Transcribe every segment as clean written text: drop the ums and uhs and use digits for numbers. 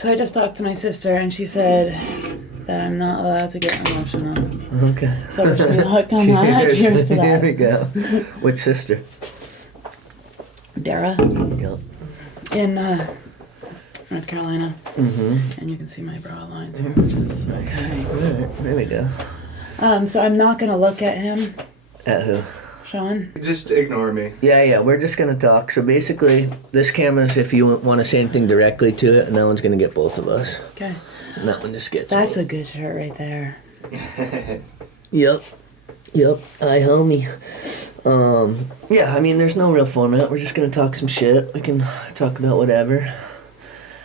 So I just talked to my sister, and she said that I'm not allowed to get emotional. Okay. So wish me luck on that. Cheers to that. Here we go. Which sister? Dara. Yep. In North Carolina. Mm-hmm. And you can see my brow lines here, which is okay. All right, there we go. So I'm not going to look at him. At who? Sean? Just ignore me. Yeah, we're just going to talk. So basically, this camera's if you want to say anything directly to it, and that one's going to get both of us. Okay. And that one just gets That's me. a good shirt right there. Yep. Hi, homie. Yeah, I mean, there's no real format. We're just going to talk some shit. We can talk about whatever.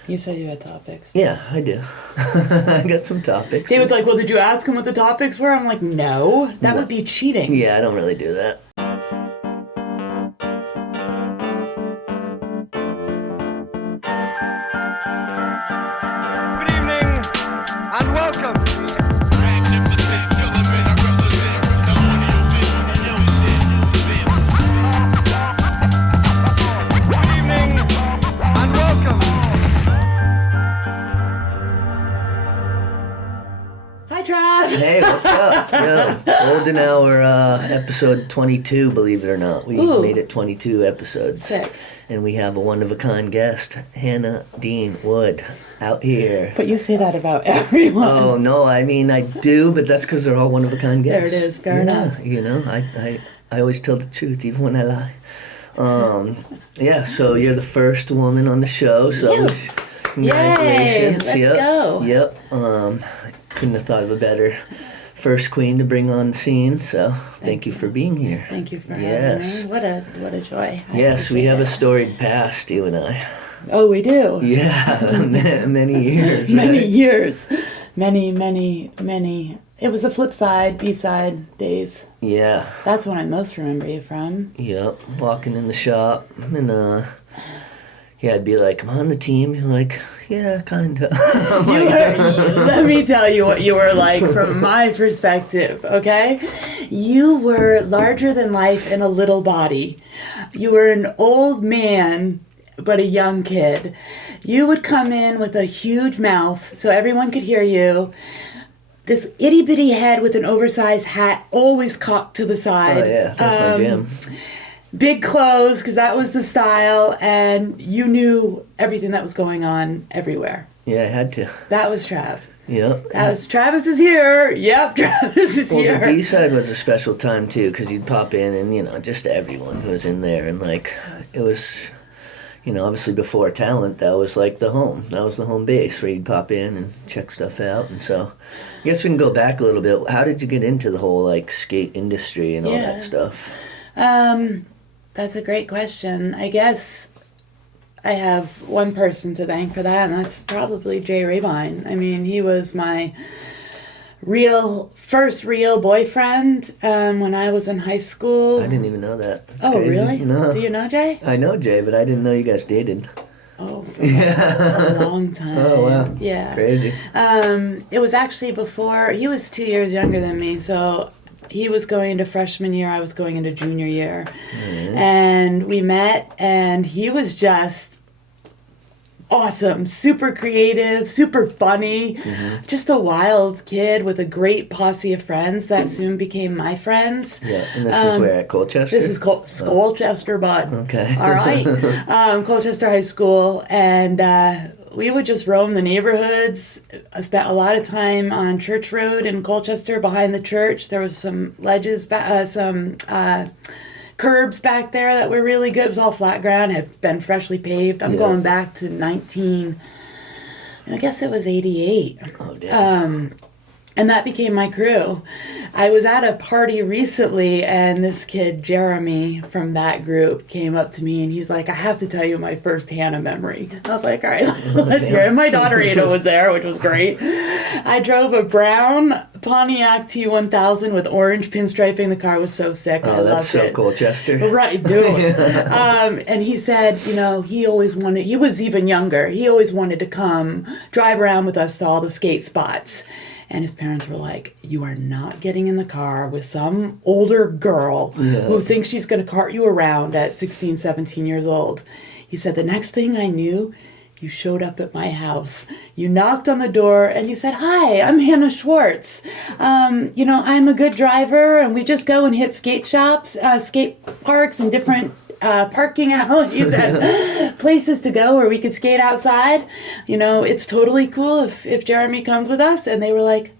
You said you had topics. Yeah, I do. I got some topics. David's like, well, did you ask him what the topics were? I'm like, no. That would be cheating. Yeah, I don't really do that. Good evening and welcome. Good evening and welcome. Hi, Trav. Hey, what's up? Yeah, Golden Hour episode 22, believe it or not. We Ooh. made it 22 episodes. Sick. And we have a one-of-a-kind guest, Hannah Deene-Wood, out here. But you say that about everyone. Oh, no, I mean, I do, but that's because they're all one-of-a-kind guests. There it is, fair enough. You know, I always tell the truth, even when I lie. Yeah, so you're the first woman on the show, so Yes. congratulations. Yay, let's go. Yep. Couldn't have thought of a better first queen to bring on the scene, so thank you for being here. Thank you for Yes. having me. What a joy. I Yes, we appreciate have a it. storied past, you and I. Oh, we do. Yeah, many years. Many right? years. Many. It was the flip side, B-side days. Yeah, That's what I most remember you from. yep. Walking in the shop, and yeah, I'd be like, "I'm on the team." You're like, "Yeah, kinda." I'm You like, were, let me tell you what you were like from my perspective, okay? You were larger than life in a little body. You were an old man, but a young kid. You would come in with a huge mouth so everyone could hear you. This itty bitty head with an oversized hat, always cocked to the side. Oh yeah, that's my jam. Big clothes, because that was the style, and you knew everything that was going on everywhere. Yeah, I had to. That was Trav. Yep. That was Travis is here. Yep, Travis is Well, here. the B-side was a special time too, because you'd pop in and, you know, just everyone who was in there, and like, it was, you know, obviously before talent, that was like the home. That was the home base where you'd pop in and check stuff out, and so, I guess we can go back a little bit. How did you get into the whole, like, skate industry and all Yeah. that stuff? That's a great question. I guess I have one person to thank for that, and that's probably Jay Rabine. I mean, he was my first real boyfriend when I was in high school. I didn't even know that. That's Oh, crazy. really? No. Do you know Jay? I know Jay, but I didn't know you guys dated. Oh, for a long time. Oh, wow. Yeah. Crazy. It was actually before, he was 2 years younger than me, so he was going into freshman year, I was going into junior year. And we met, and he was just awesome, super creative, super funny, just a wild kid with a great posse of friends that soon became my friends. Yeah, and this is where, at Colchester? This is Colchester, bud. Okay. All right. Colchester High School. And we would just roam the neighborhoods. I spent a lot of time on Church Road in Colchester behind the church. There was some ledges, curbs back there that were really good. It was all flat ground, had been freshly paved. I'm going back to I guess it was 88. Oh, damn. And that became my crew. I was at a party recently, and this kid, Jeremy, from that group, came up to me, and he's like, I have to tell you my first Hannah memory. I was like, all right, let's hear it. And my daughter Ada was there, which was great. I drove a brown Pontiac T1000 with orange pinstriping. The car was so sick. I Oh, loved that's so it. Colchester. Right, dude. And he said, you know, he was even younger. He always wanted to come drive around with us to all the skate spots. And his parents were like, you are not getting in the car with some older girl who thinks she's going to cart you around at 16, 17 years old. He said, the next thing I knew, you showed up at my house. You knocked on the door and you said, "Hi, I'm Hannah Schwartz. I'm a good driver, and we just go and hit skate shops, skate parks, and different parking alleys and places to go where we could skate outside. It's totally cool if Jeremy comes with us." And they were like,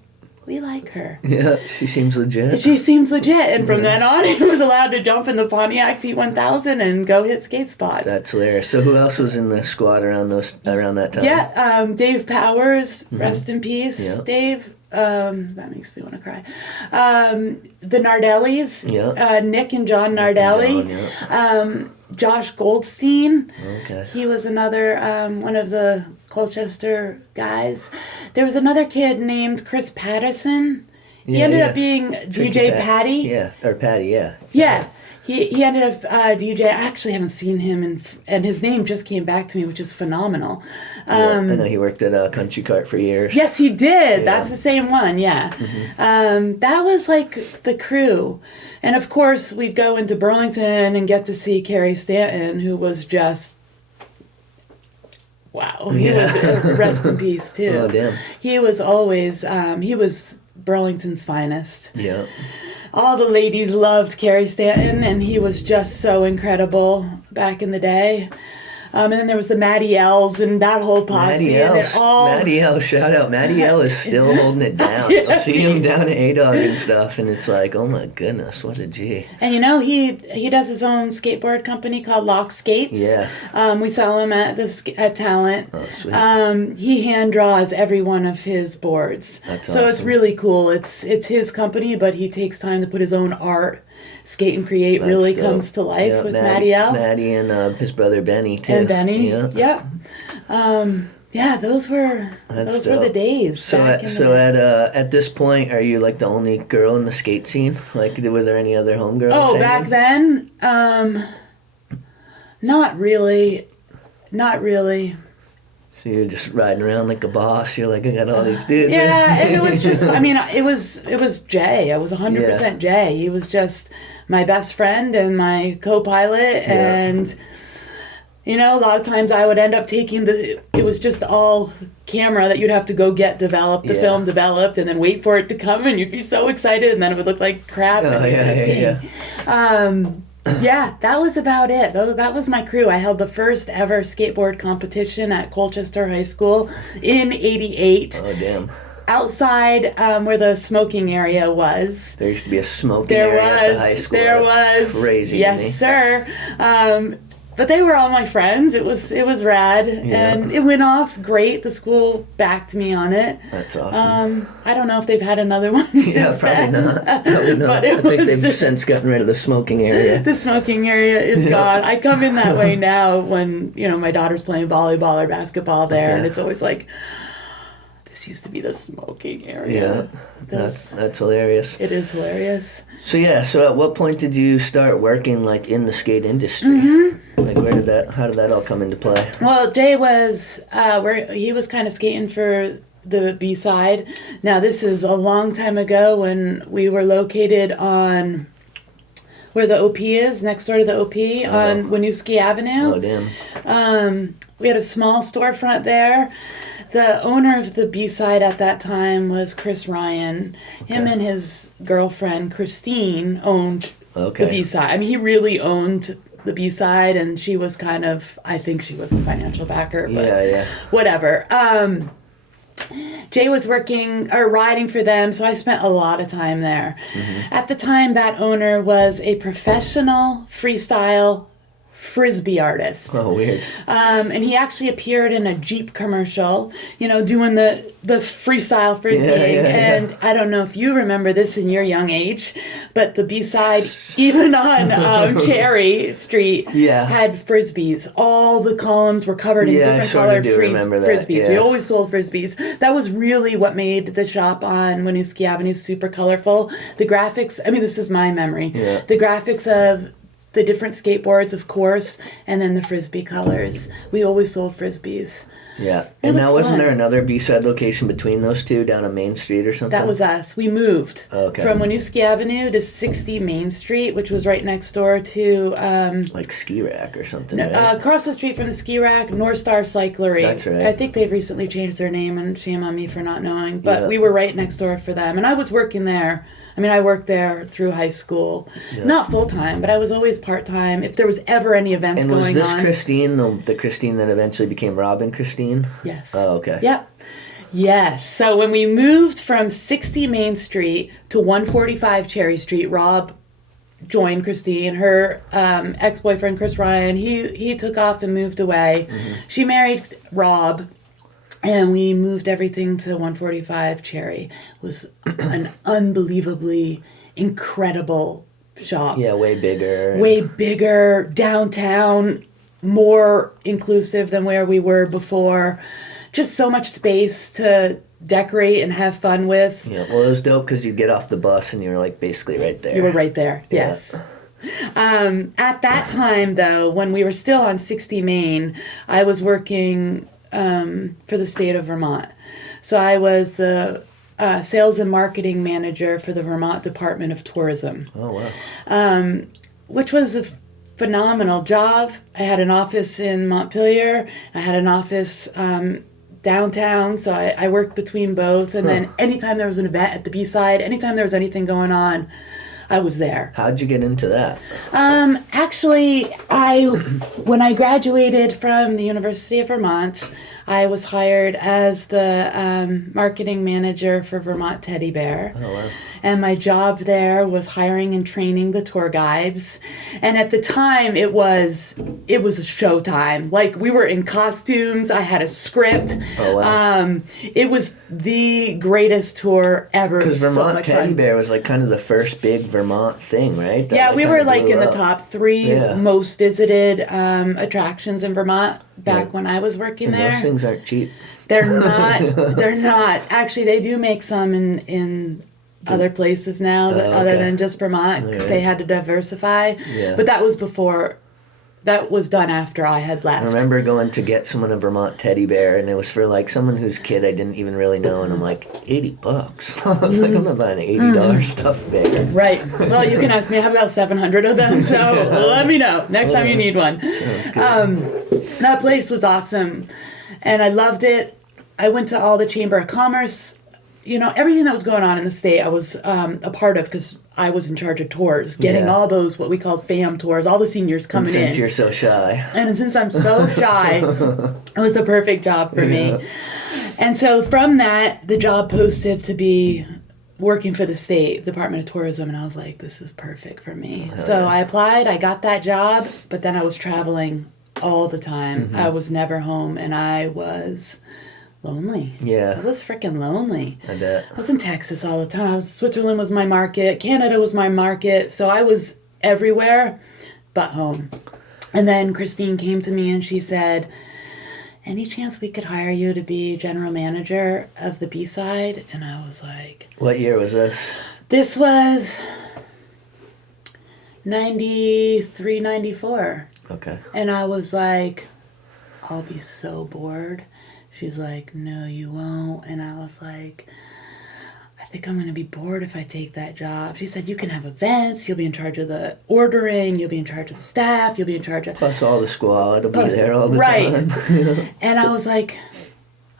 "We like her. Yeah, she seems legit. She seems legit." And from then on, he was allowed to jump in the Pontiac T1000 and go hit skate spots. That's hilarious. So who else was in the squad around that time? Yeah, Dave Powers, rest in peace, Yeah. Dave. That makes me want to cry. The Nardellis, Yeah. Nick and John Nardelli. John, Josh Goldstein. Okay. He was another one of the Colchester guys. There was another kid named Chris Patterson. He ended up being DJ Patty. Yeah, or Patty, yeah. Yeah. He ended up DJ. I actually haven't seen him, and his name just came back to me, which is phenomenal. I know he worked at Country Cart for years. Yes, he did. Yeah. That's the same one, yeah. That was like the crew. And of course, we'd go into Burlington and get to see Carrie Stanton, who was just, wow. He was, rest in peace, too. Oh, damn. He was always, he was Burlington's finest. Yeah. All the ladies loved Carrie Stanton, and he was just so incredible back in the day. And then there was the Maddie L's and that whole posse. Maddie L, shout out. Maddie L is still holding it down. Yes, I've seen him down at A-Dog and stuff, and it's like, oh my goodness, what a G. And he does his own skateboard company called Lock Skates. Yeah. We sell him at Talent. Oh, sweet. He hand draws every one of his boards. That's so it's awesome. really cool. It's his company, but he takes time to put his own art. Skate and Create That's really dope. comes to life Yeah, with Maddie L. Maddie and his brother Benny, too. And Benny. Yeah. Yep. Those were the days. So at this point, are you like the only girl in the skate scene? Like, was there any other homegirls? Oh, back then, not really. So you're just riding around like a boss. You're like, I got all these dudes. Yeah, and it was just. I mean, it was Jay. I was 100% Jay. He was just my best friend and my co-pilot, and a lot of times I would end up taking it was just all camera that you'd have to go get developed, the film developed, and then wait for it to come, and you'd be so excited, and then it would look like crap. That was about it. That was my crew. I held the first ever skateboard competition at Colchester High School in '88. Oh, damn. Outside where the smoking area was. There used to be a smoking area at the high school. There That's was. Crazy. Yes, sir. But they were all my friends. It was rad, and it went off great. The school backed me on it. That's awesome. I don't know if they've had another one since probably then. not. Probably not. But I think they've since gotten rid of the smoking area. The smoking area is gone. I come in that way now when my daughter's playing volleyball or basketball there, and it's always like, this used to be the smoking area. Yeah, that's hilarious. It is hilarious. So at what point did you start working like in the skate industry? Like how did that all come into play? Well, Jay was he was kind of skating for the B-side. Now this is a long time ago when we were located on where the OP is, next door to the OP on Winooski Avenue. Oh, damn. We had a small storefront there. The owner of the B-side at that time was Chris Ryan. Him and his girlfriend, Christine, owned the B-side. I mean, he really owned the B-side, and she was I think she was the financial backer, but whatever. Jay was working or riding for them, so I spent a lot of time there. At the time, that owner was a professional freestyle Frisbee artist. Oh, weird. And he actually appeared in a Jeep commercial, doing the freestyle Frisbeeing. And I don't know if you remember this in your young age, but the B-side, even on Cherry Street, had Frisbees. All the columns were covered in different colored Frisbees. Yeah. We always sold Frisbees. That was really what made the shop on Winooski Avenue super colorful. The graphics, I mean, this is my memory. Yeah. The graphics of the different skateboards, of course, and then the Frisbee colors. We always sold Frisbees. Yeah. It And was now wasn't fun. there another B-side location between those two down on Main Street or something? That was us. We moved Okay. from Winooski Avenue to 60 Main Street, which was right next door to like Ski Rack or something, right? across the street from the ski rack, North Star Cyclery. That's right. I think they've recently changed their name, and shame on me for not knowing. But Yeah. we were right next door for them, and I was working there. I mean, I worked there through high school, not full time, but I was always part time. If there was ever any events And going was this on, Christine, the Christine that eventually became Robin Christine? yes. Oh, okay. Yep. Yes. So when we moved from 60 Main Street to 145 Cherry Street, Rob joined Christine. Her ex-boyfriend, Chris Ryan, he took off and moved away. She married Rob, and we moved everything to 145 Cherry. It was an unbelievably incredible shop. Yeah, way bigger. Way bigger, downtown, more inclusive than where we were before. Just so much space to decorate and have fun with. Yeah, well, it was dope because you'd get off the bus and you were like basically right there. You were right there, yes. At that time, though, when we were still on 60 Main, I was working for the state of Vermont. So I was the sales and marketing manager for the Vermont Department of Tourism. Oh, wow. Which was a phenomenal job. I had an office in Montpelier. I had an office downtown, so I worked between both. And then anytime there was an event at the B-side, anytime there was anything going on, I was there. How'd you get into that? Actually, when I graduated from the University of Vermont, I was hired as the marketing manager for Vermont Teddy Bear. Oh, wow. And my job there was hiring and training the tour guides. And at the time, it was a showtime. Like, we were in costumes. I had a script. Oh, wow. It was the greatest tour ever. Because So Vermont much Teddy fun. Bear was like kind of the first big Vermont thing, right? That, Yeah, we were kinda like blew in the up. top 3 Yeah. most visited attractions in Vermont back Yeah. when I was working And there. those things aren't cheap. They're not. They're not. Actually, they do make some in other places now, that, other okay. than just Vermont. Alright. They had to diversify. Yeah. But that was before. That was done after I had left. I remember going to get someone a Vermont teddy bear, and it was for like someone whose kid I didn't even really know, and I'm like, $80. I was like, I'm not buying an $80 stuffed bear. Right. Well, you can ask me. I have about 700 of them, so let me know next time you need one. Sounds good. That place was awesome, and I loved it. I went to all the Chamber of Commerce. You know, everything that was going on in the state, I was a part of because I was in charge of tours, getting Yeah. all those, what we called fam tours, all the seniors coming And since in. you're so shy. And since I'm so shy, it was the perfect job for me. And so from that, the job posted to be working for the state Department of Tourism, and I was like, this is perfect for me. So yeah. I applied, I got that job, but then I was traveling all the time. I was never home, and I was lonely. Yeah. I was freaking lonely. I bet. I was in Texas all the time. Switzerland was my market. Canada was my market. So I was everywhere but home. And then Christine came to me and she said, any chance we could hire you to be general manager of the B-side? And I was like, What year was this? this was 93, 94. Okay. And I was like, I'll be so bored. She's like, no, you won't. And I was like, I think I'm going to be bored if I take that job. She said, you can have events. You'll be in charge of the ordering. You'll be in charge of the staff. You'll be in charge of... Plus all the squad will be Plus- there all the right. time. And I was like,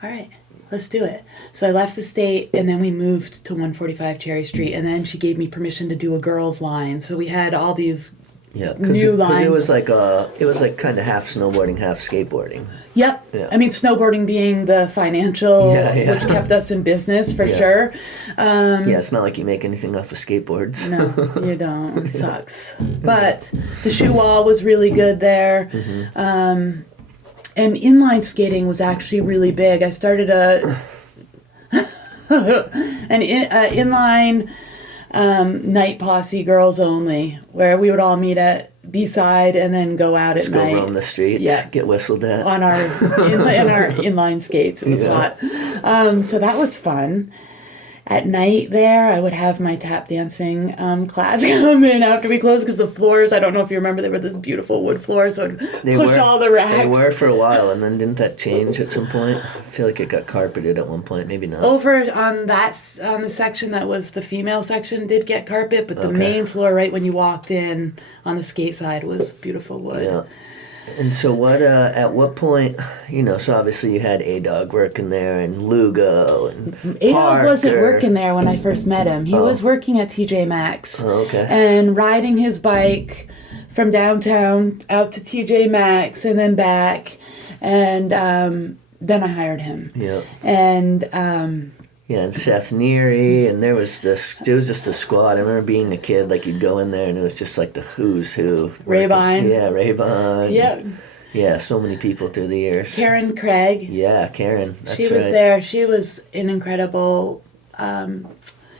all right, let's do it. So I left the state, and then we moved to 145 Cherry Street. And then she gave me permission to do a girls' line. So we had all these... Yeah, New it lines. was like kind of half snowboarding, half skateboarding. Yep. Yeah. I mean, snowboarding being the financial, Yeah. which kept us in business for Yeah. sure. Yeah, it's not like you make anything off of skateboards. No, you don't. It sucks. But the shoe wall was really good there. And inline skating was actually really big. I started an inline night posse, girls only, where we would all meet at B-side and then go out Just at go night roam the streets, Yeah. get whistled at. on in our inline skates. It was Yeah. hot. So that was fun. at night there, I would have my tap dancing class come in after we closed because the floors, I don't know if you remember, they were this beautiful wood floors, so I'd push all the racks. They were for a while, and then didn't that change at some point? I feel like it got carpeted at one point, maybe not. Over on the section that was the female section did get carpet, but the main floor right when you walked in on the skate side was beautiful wood. Yeah. And so what, at what point, so obviously you had A-Dog working there and Lugo and A-Dog wasn't working there when I first met him. He was working at TJ Maxx. Oh, okay. And riding his bike from downtown out to TJ Maxx and then back. And then I hired him. Yeah. And and Seth Neary, and it was just a squad. I remember being a kid, like you'd go in there and it was just like the who's who. Raybine. Yeah, Raybine. Yep. Yeah, so many people through the years. Karen Craig. Yeah, Karen. That's she was there. She was an incredible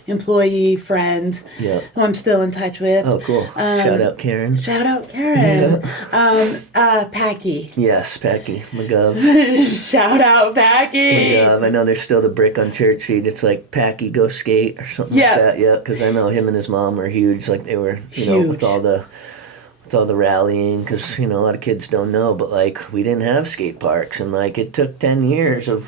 employee, friend, who I'm still in touch with. Oh, cool. Shout out Karen. Shout out Karen. Packy. Yes, Packy McGuire. Shout out Packy. McGuire. I know there's still the brick on Church Street. It's like Packy go skate or something like that. Yeah, because I know him and his mom were huge. Like they were, with all the rallying, because a lot of kids don't know, but like we didn't have skate parks, and like it took 10 years of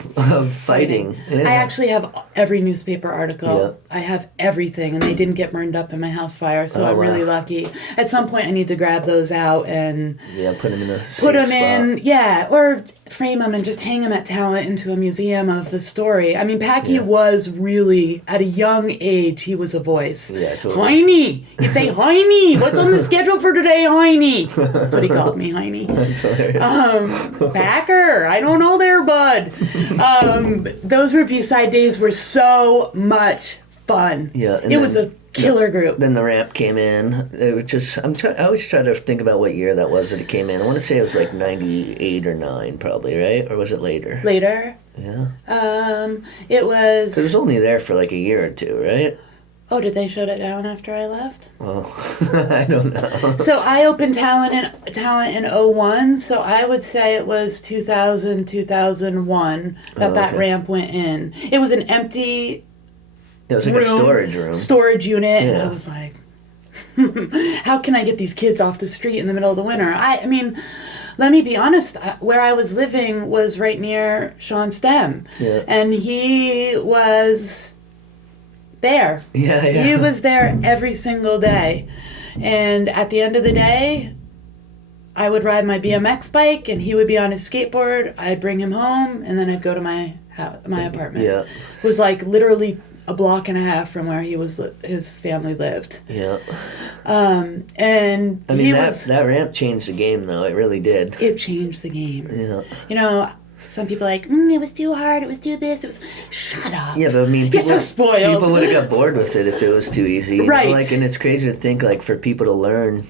fighting. Yeah. I actually have every newspaper article. Yeah. I have everything, and they didn't get burned up in my house fire, so I'm really lucky. At some point I need to grab those out and put them in a safe spot. Or frame them and just hang them at Talent into a museum of the story. I mean, Packy was really, at a young age, he was a voice. Yeah, totally. Heine! He'd say, Heine! What's on the schedule for today, Heine? That's what he called me, Heine. That's hilarious. Backer! I don't know there, bud. Those review side days were so much fun. Yeah. It was a killer group. Then the ramp came in. It was just, I always try to think about what year that was that it came in. I want to say it was like 98 or 9 probably, right? Or was it later? Later. Yeah. It was... Because it was only there for like a year or two, right? Oh, did they shut it down after I left? Oh, I don't know. So I opened Talent in 01, so I would say it was 2000, 2001 that ramp went in. It was an empty... It was like a storage room. Storage unit. Yeah. And I was like, how can I get these kids off the street in the middle of the winter? I mean, let me be honest. Where I was living was right near Sean Stem. Yeah. And he was there. Yeah. He was there every single day. And at the end of the day, I would ride my BMX bike and he would be on his skateboard. I'd bring him home and then I'd go to my apartment. Yeah. It was like literally a block and a half from where his family lived. Yeah. And I mean, that ramp changed the game, though. It really did. It changed the game. Yeah. Some people are like, it was too hard, it was too this, it was... Shut up. Yeah, but I mean... You're so spoiled. People would have got bored with it if it was too easy. Right. And it's crazy to think, like, for people to learn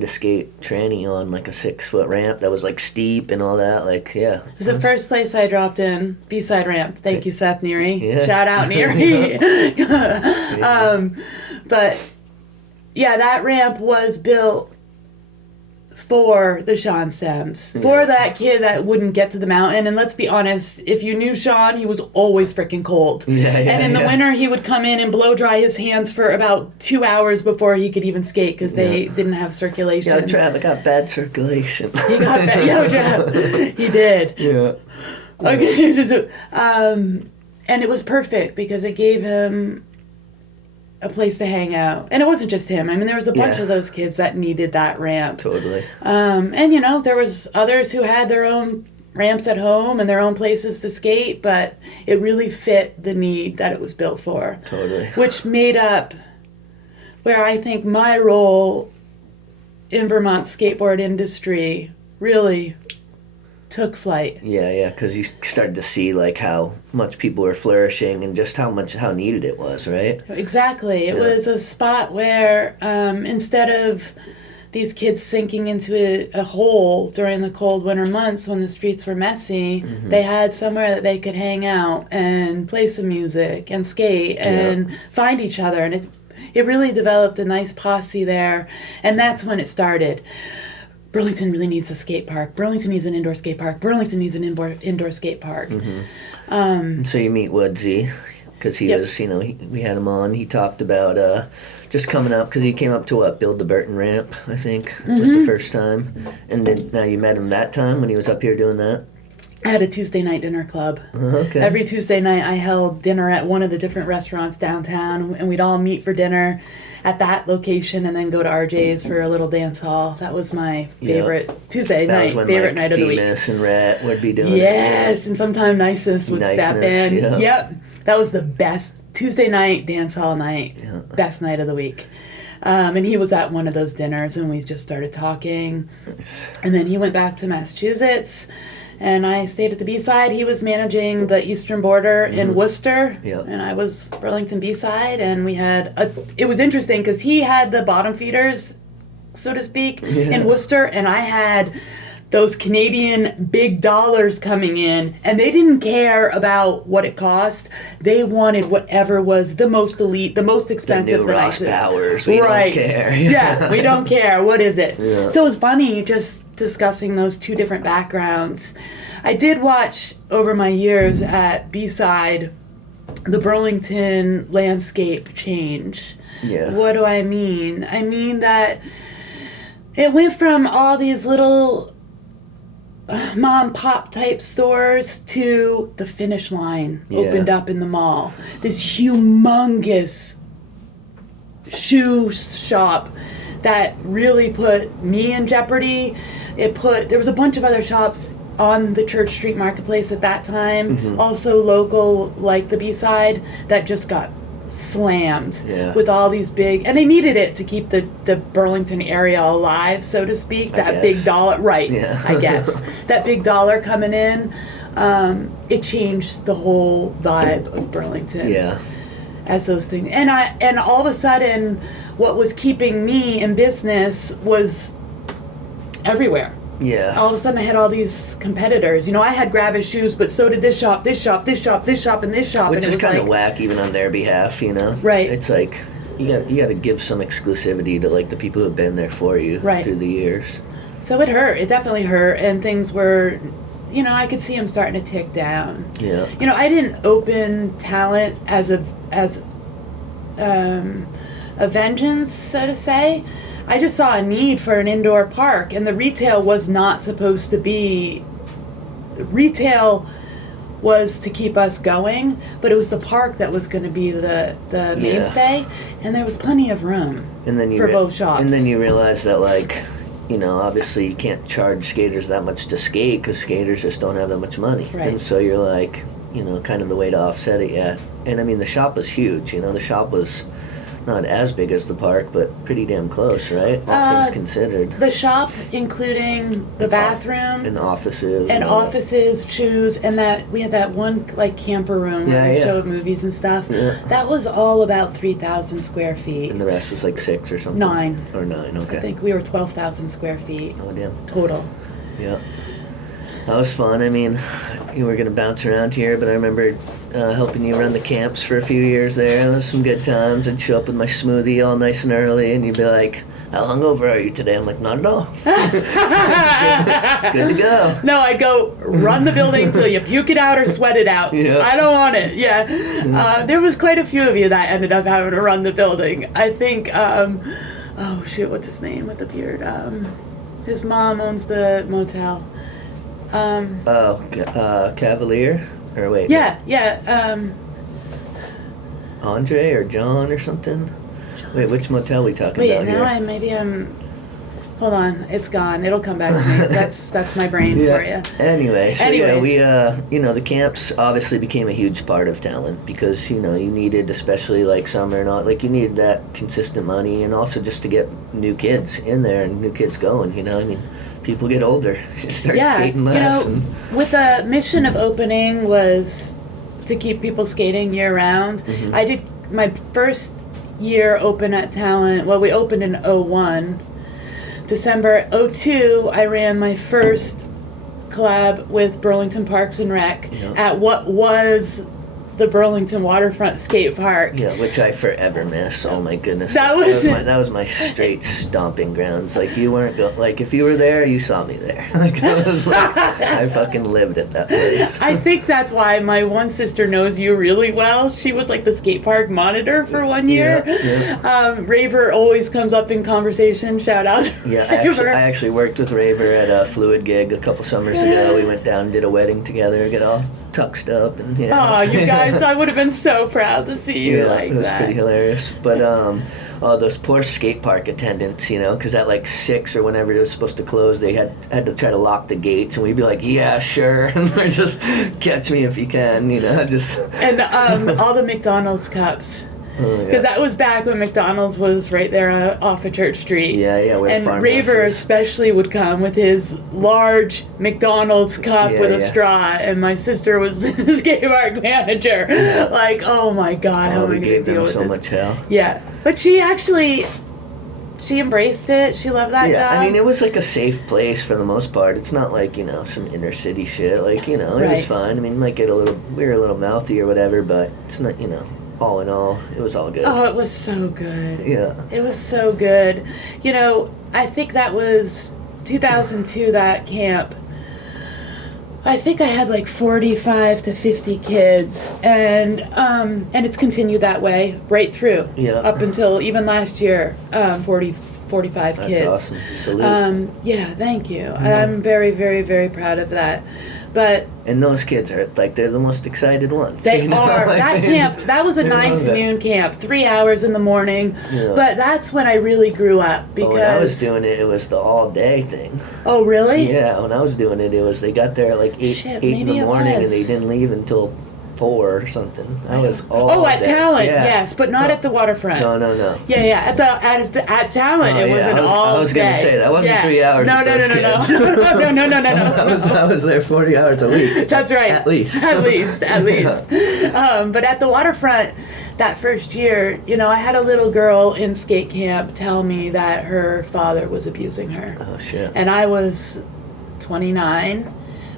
to skate tranny on, like, a 6-foot ramp that was, like, steep and all that, like, yeah. It was the first place I dropped in, B-side ramp. Thank you, Seth Neary. Yeah. Shout out, Neary. But, yeah, that ramp was built for the Sean Stems, for that kid that wouldn't get to the mountain. And let's be honest, if you knew Sean, he was always freaking cold. And in the winter, he would come in and blow dry his hands for about 2 hours before he could even skate because they didn't have circulation. Yeah, Trav, I got bad circulation. He got bad. Yo, Trav, he did. Yeah. And it was perfect because it gave him a place to hang out. And it wasn't just him. I mean, there was a bunch of those kids that needed that ramp. Totally. And, there was others who had their own ramps at home and their own places to skate, but it really fit the need that it was built for. Totally. Which made up where I think my role in Vermont skateboard industry really took flight. Yeah, because you started to see like how much people were flourishing and just how needed it was, right? Exactly. It was a spot where instead of these kids sinking into a hole during the cold winter months when the streets were messy, they had somewhere that they could hang out and play some music and skate and find each other. And it really developed a nice posse there. And that's when it started. Burlington really needs a skate park. Burlington needs an indoor skate park. Burlington needs an indoor skate park. So you meet Woodsy, because he Yep. was, we had him on. He talked about just coming up, because he came up to build the Burton ramp, I think, was the first time. And then now you met him that time when he was up here doing that? I had a Tuesday night dinner club. Okay. Every Tuesday night I held dinner at one of the different restaurants downtown, and we'd all meet for dinner at that location and then go to RJ's for a little dance hall. That was my favorite Tuesday That night, was when, favorite night of the week. Demas and Rat would be doing Yes, and sometimes Niceness would step Niceness, in. yeah. Yep. That was the best Tuesday night, dance hall night. Yeah. Best night of the week. And he was at one of those dinners and we just started talking. And then he went back to Massachusetts and I stayed at the B-side. He was managing the eastern border in Worcester. Yeah. And I was Burlington B-side. And we had, it was interesting because he had the bottom feeders, so to speak, in Worcester. And I had those Canadian big dollars coming in, and they didn't care about what it cost. They wanted whatever was the most elite, the most expensive, new the Ross nicest. Powers. We don't care. Yeah, we don't care. What is it? Yeah. So it was funny just discussing those two different backgrounds. I did watch over my years at B-side the Burlington landscape change. Yeah. What do I mean? I mean that it went from all these little mom pop type stores to the Finish Line opened up in the mall. This humongous shoe shop that really put me in jeopardy. There was a bunch of other shops on the Church Street Marketplace at that time, also local like the B-side, that just got slammed with all these big, and they needed it to keep the Burlington area alive, so to speak. That big dollar, right? Yeah. I guess that big dollar coming in, it changed the whole vibe of Burlington. Yeah. As those things, and all of a sudden, what was keeping me in business was everywhere. Yeah. All of a sudden I had all these competitors. I had Gravis shoes, but so did this shop, this shop, this shop, this shop, and this shop. Which and it is was kind like, of whack even on their behalf, Right. It's like you got to give some exclusivity to like the people who've been there for you through the years. So it hurt. It definitely hurt, and things were, I could see them starting to tick down. Yeah. I didn't open talent as a vengeance, so to say. I just saw a need for an indoor park, and the retail was not supposed to be. Retail was to keep us going, but it was the park that was going to be the mainstay, and there was plenty of room for both shops. And then you realize that, like, obviously you can't charge skaters that much to skate because skaters just don't have that much money. Right. And so you're like, kind of the way to offset it, And I mean, the shop was huge. The shop was not as big as the park, but pretty damn close, right? All things considered. The shop, including the bathroom And offices. and offices, shoes, and that we had that one like camper room where we showed movies and stuff. Yeah. That was all about 3,000 square feet. And the rest was like 6 or something. 9. Or 9, okay. I think we were 12,000 square feet Oh, damn. total. Yeah. That was fun. I mean, you were going to bounce around here, but I remember helping you run the camps for a few years there. It was some good times. I'd show up with my smoothie all nice and early, and you'd be like, how hungover are you today? I'm like, not at all. Good to go. No, I'd go run the building till you puke it out or sweat it out. Yeah. I don't want it. Yeah. There was quite a few of you that ended up having to run the building. I think, oh shoot, what's his name with the beard? His mom owns the motel. Cavalier? Or wait. Yeah. Andre or John or something? Wait, which motel we talking Wait, about now here? Hold on, it's gone. It'll come back to me. That's my brain for you. Anyway, so Anyways. we the camps obviously became a huge part of talent because you needed, especially like summer and all, like you needed that consistent money and also just to get new kids in there and new kids going. I mean, people get older, start skating less. With the mission of opening was to keep people skating year round. Mm-hmm. I did my first year open at Talent. Well, we opened in 01. December 02, I ran my first collab with Burlington Parks and Rec at what was the Burlington Waterfront skate park. Yeah, which I forever miss. Oh my goodness, That was my straight stomping grounds. Like you weren't like if you were there, you saw me there. Like I was like, I fucking lived at that place. I think that's why my one sister knows you really well. She was like the skate park monitor for 1 year. Yeah. Raver always comes up in conversation. Shout out. Yeah, I actually worked with Raver at a Fluid gig a couple summers ago. We went down and did a wedding together, get all tucked up, and Oh, you guys! I would have been so proud to see you like that. It was pretty hilarious. But oh, those poor skate park attendants, because at like 6 or whenever it was supposed to close, they had to try to lock the gates, and we'd be like, yeah, sure, and they're just catch me if you can, just. And all the McDonald's cups. Because Because that was back when McDonald's was right there off of Church Street. Yeah, where and farmhouse Raver is. especially would come with his large McDonald's cup Yeah, with a yeah. straw, and my sister was his skate park manager. Like, oh my God, how am I we going to gave deal them with so this? much hell. Yeah, but she embraced it. She loved that Yeah, job. I mean, it was like a safe place for the most part. It's not like, some inner city shit. Like, it Right. was fine. I mean, we were a little mouthy or whatever, but it's not, all in all, it was all good. Oh, it was so good. Yeah. It was so good. I think that was 2002, that camp. I think I had like 45 to 50 kids, and it's continued that way right through. Yeah. Up until even last year, 45 That's kids. awesome. Salute. Yeah, thank you. I'm very, very, very proud of that. But And those kids are, like, they're the most excited ones. they are. Like, That camp, that was a they 9 love to it. noon camp, 3 hours in the morning. Yeah. But that's when I really grew up because. When I was doing it, it was the all-day thing. Oh, really? Yeah, when I was doing it, it was they got there at like 8 Shit, in maybe the it morning, and was. they didn't leave until 4 or something. I was all Oh, at day. Talent, Yeah. yes, but not No. at the Waterfront. No. Yeah. At Talent, Oh, it was yeah, an I was- all I was gonna day. say, that wasn't Yeah. 3 hours No, with no, those no, no, kids. no. I was there 40 hours a week. That's right. At least. At least. But at the Waterfront, that first year, I had a little girl in skate camp tell me that her father was abusing her. Oh, shit. And I was 29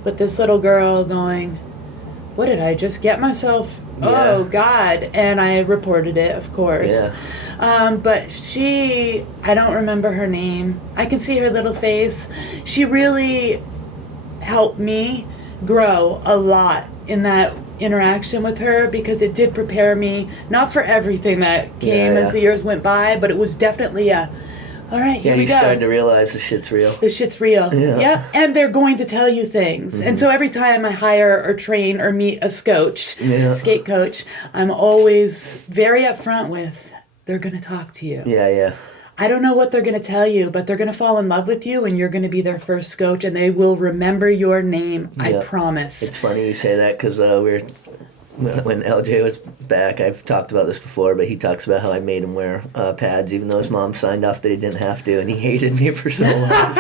with this little girl going, what did I just get myself? Yeah. Oh, God. And I reported it, of course. Yeah. But I don't remember her name. I can see her little face. She really helped me grow a lot in that interaction with her, because it did prepare me, not for everything that came Yeah. as the years went by, but it was definitely all right, here Yeah, we you go. started to realize the shit's real. The shit's real. Yeah. Yep. And they're going to tell you things. And so every time I hire or train or meet a skate coach, I'm always very upfront with, they're going to talk to you. Yeah. I don't know what they're going to tell you, but they're going to fall in love with you, and you're going to be their first coach, and they will remember your name. I Yeah. promise. It's funny you say that, because when LJ was back, I've talked about this before, but he talks about how I made him wear pads, even though his mom signed off that he didn't have to, and he hated me for so long.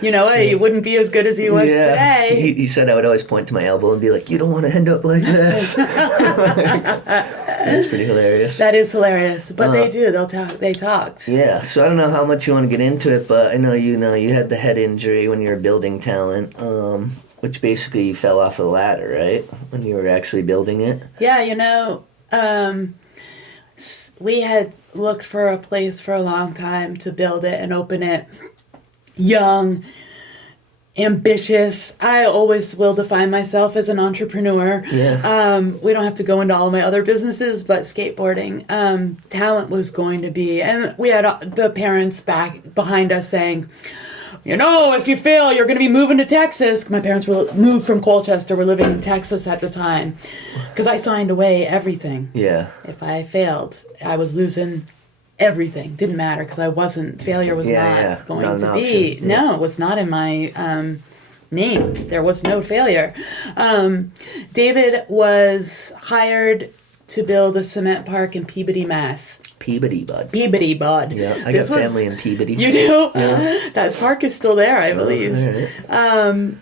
You know, he wouldn't be as good as he was today. He said I would always point to my elbow and be like, you don't want to end up like this. That's pretty hilarious. That is hilarious. But they do. They talked. Yeah, so I don't know how much you want to get into it, but I know you had the head injury when you were building Talent, which basically you fell off a ladder, right? When you were actually building it? Yeah, we had looked for a place for a long time to build it and open it. Young, ambitious. I always will define myself as an entrepreneur. Yeah. We don't have to go into all my other businesses, but skateboarding, Talent was going to be, and we had the parents back behind us saying, if you fail, you're going to be moving to Texas. My parents were moved from Colchester. We're living in Texas at the time, because I signed away everything. Yeah. If I failed, I was losing everything. Didn't matter, because failure was not going Not to an be. option. No, it was not in my name. There was no failure. David was hired to build a cement park in Peabody, Mass. Peabody, bud. Peabody, bud. Yeah, I got family in Peabody. You do? Yeah. That park is still there, I believe. All right.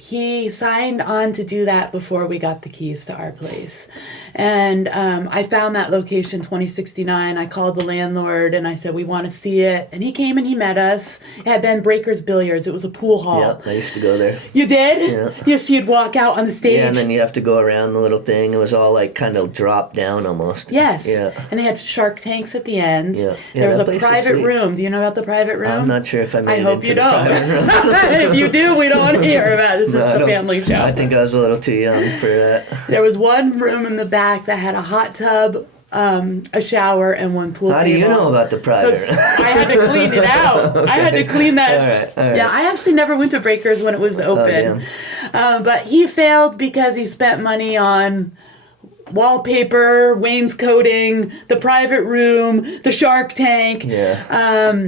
he signed on to do that before we got the keys to our place. And I found that location, 2069. I called the landlord and I said, we want to see it. And he came and he met us. It had been Breakers Billiards. It was a pool hall. Yeah, I used to go there. You did? Yeah. Yes, you'd walk out on the stage. Yeah, and then you have to go around the little thing. It was all like kind of dropped down almost. Yes. Yeah. And they had shark tanks at the end. Yeah. Yeah, There was that a place was private sweet. room. Do you know about the private room? I'm not sure if I made I it hope into you the don't. private room. If you do, we don't want to hear about it. This No, is I the don't- family show. I think I was a little too young for that. There was one room in the back that had a hot tub, a shower, and one pool How table. do you know about the private 'Cause room? I had to clean it out. I had to clean that. All right. Yeah, I actually never went to Breakers when it was open. But he failed because he spent money on wallpaper, wainscoting, the private room, the shark tank. Yeah.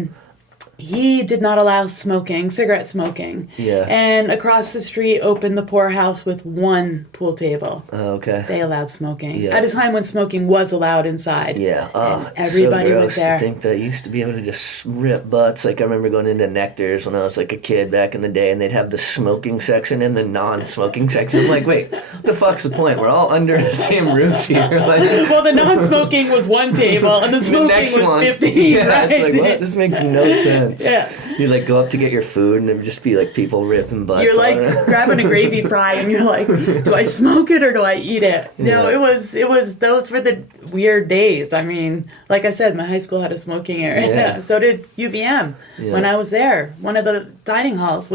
He did not allow smoking, cigarette smoking. Yeah. And across the street opened the poorhouse with one pool table. Oh, okay. They allowed smoking. Yeah. At a time when smoking was allowed inside. Yeah. Oh, And everybody so went gross there. to think that you used to be able to just rip butts. Like I remember going into Nectars when I was like a kid back in the day, and they'd have the smoking section and the non-smoking section. I'm like, wait, what the fuck's the point? We're all under the same roof here. Like, Well, the non-smoking was one table, and the smoking next was one. 15, Yeah, right? it's like, what? This makes no sense. Yeah. You like go up to get your food, and there'd just be like people ripping butts. You're all like around. grabbing a gravy fry, and you're like, do I smoke it or do I eat it? No, Yeah. it was those were the weird days. I mean, like I said, my high school had a smoking area. Yeah. So did UVM. Yeah. When I was there, one of the dining halls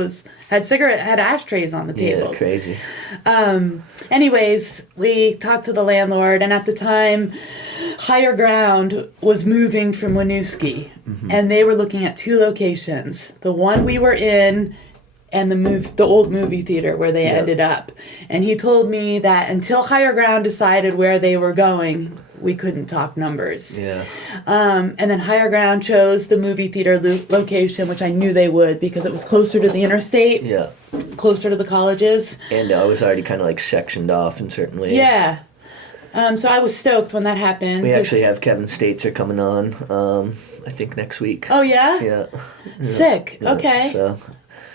had ashtrays on the Yeah, tables. crazy. Anyways, we talked to the landlord, and at the time, Higher Ground was moving from Winooski, and they were looking at two locations: the one we were in, and the old movie theater where they ended up. And he told me that until Higher Ground decided where they were going, we couldn't talk numbers. Yeah. And then Higher Ground chose the movie theater location, which I knew they would because it was closer to the interstate, Yeah. closer to the colleges. And I was already kind of like sectioned off in certain ways. Yeah. So I was stoked when that happened. We 'cause- actually have Kevin Stater coming on, I think next week. Oh, yeah? Yeah. Sick. Yeah, Okay. So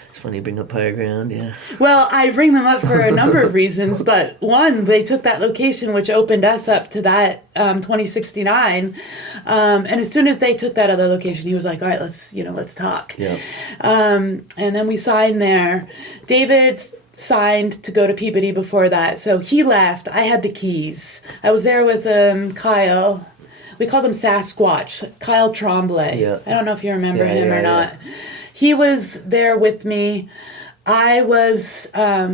it's funny you bring up Higher Ground, yeah. Well, I bring them up for a number of reasons, but one, they took that location, which opened us up to that 2069. And as soon as they took that other location, he was like, all right, let's talk. Yeah. And then we signed there. David signed to go to Peabody before that. So he left. I had the keys. I was there with Kyle. We called him Sasquatch, Kyle Tremblay. Yeah. I don't know if you remember Yeah, him yeah, or yeah. not. He was there with me. I was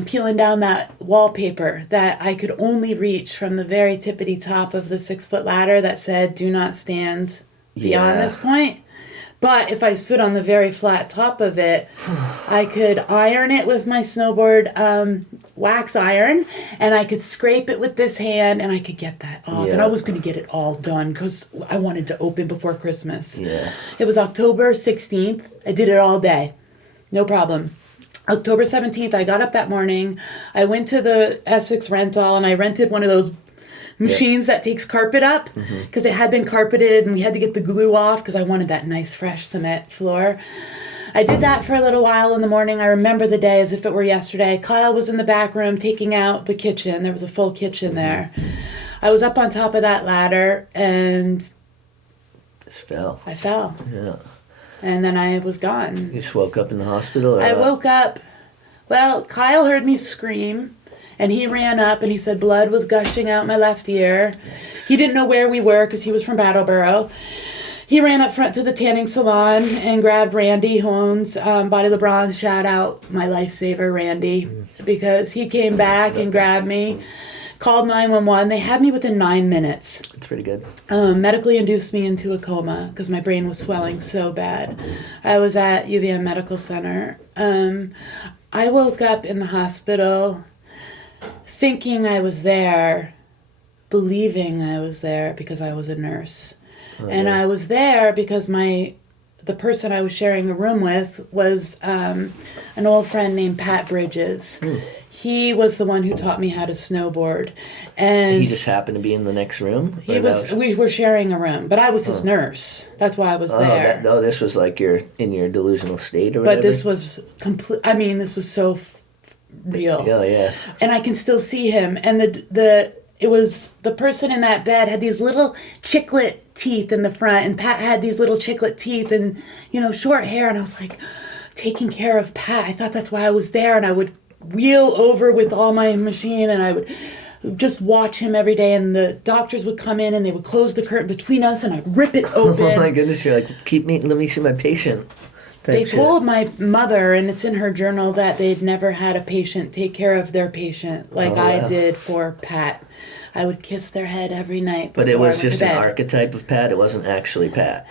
peeling down that wallpaper that I could only reach from the very tippity top of the 6-foot ladder that said, do not stand beyond Yeah. this point. But if I stood on the very flat top of it, I could iron it with my snowboard wax iron, and I could scrape it with this hand, and I could get that off. And Yeah. I was going to get it all done because I wanted to open before Christmas. Yeah. It was October 16th. I did it all day. No problem. October 17th, I got up that morning. I went to the Essex rental, and I rented one of those machines that takes carpet up because it had been carpeted and we had to get the glue off because I wanted that nice fresh cement floor. I did that for a little while in the morning. I remember the day as if it were yesterday. Kyle was in the back room taking out the kitchen. There was a full kitchen there. I was up on top of that ladder and Just fell. I fell. Yeah. And then I was gone. You just woke up in the hospital? Or I what? woke up. Well, Kyle heard me scream. And he ran up and he said blood was gushing out my left ear. He didn't know where we were because he was from Brattleboro. He ran up front to the tanning salon and grabbed Randy, who owns Body LeBron. Shout out my lifesaver, Randy, because he came back and grabbed me, called 911. They had me within 9 minutes. It's pretty good. Medically induced me into a coma because my brain was swelling so bad. I was at UVM Medical Center. I woke up in the hospital thinking I was there, believing I was there because I was a nurse. And yeah. I was there because the person I was sharing a room with was an old friend named Pat Bridges. He was the one who taught me how to snowboard. And He just happened to be in the next room? Or we were sharing a room, but I was his nurse. That's why I was there. This was like in your delusional state or But whatever? this was complete. I mean, this was so real. Yeah, yeah. And I can still see him. And it was the person in that bed had these little chiclet teeth in the front, and Pat had these little chiclet teeth and, short hair. And I was like, taking care of Pat. I thought that's why I was there. And I would wheel over with all my machine, and I would just watch him every day. And the doctors would come in and they would close the curtain between us, and I'd rip it open. Oh my goodness, you're like, let me see my patient. They told my mother, and it's in her journal, that they'd never had a patient take care of their patient like I did for Pat. I would kiss their head every night. But it was just an archetype of Pat. It wasn't actually Pat.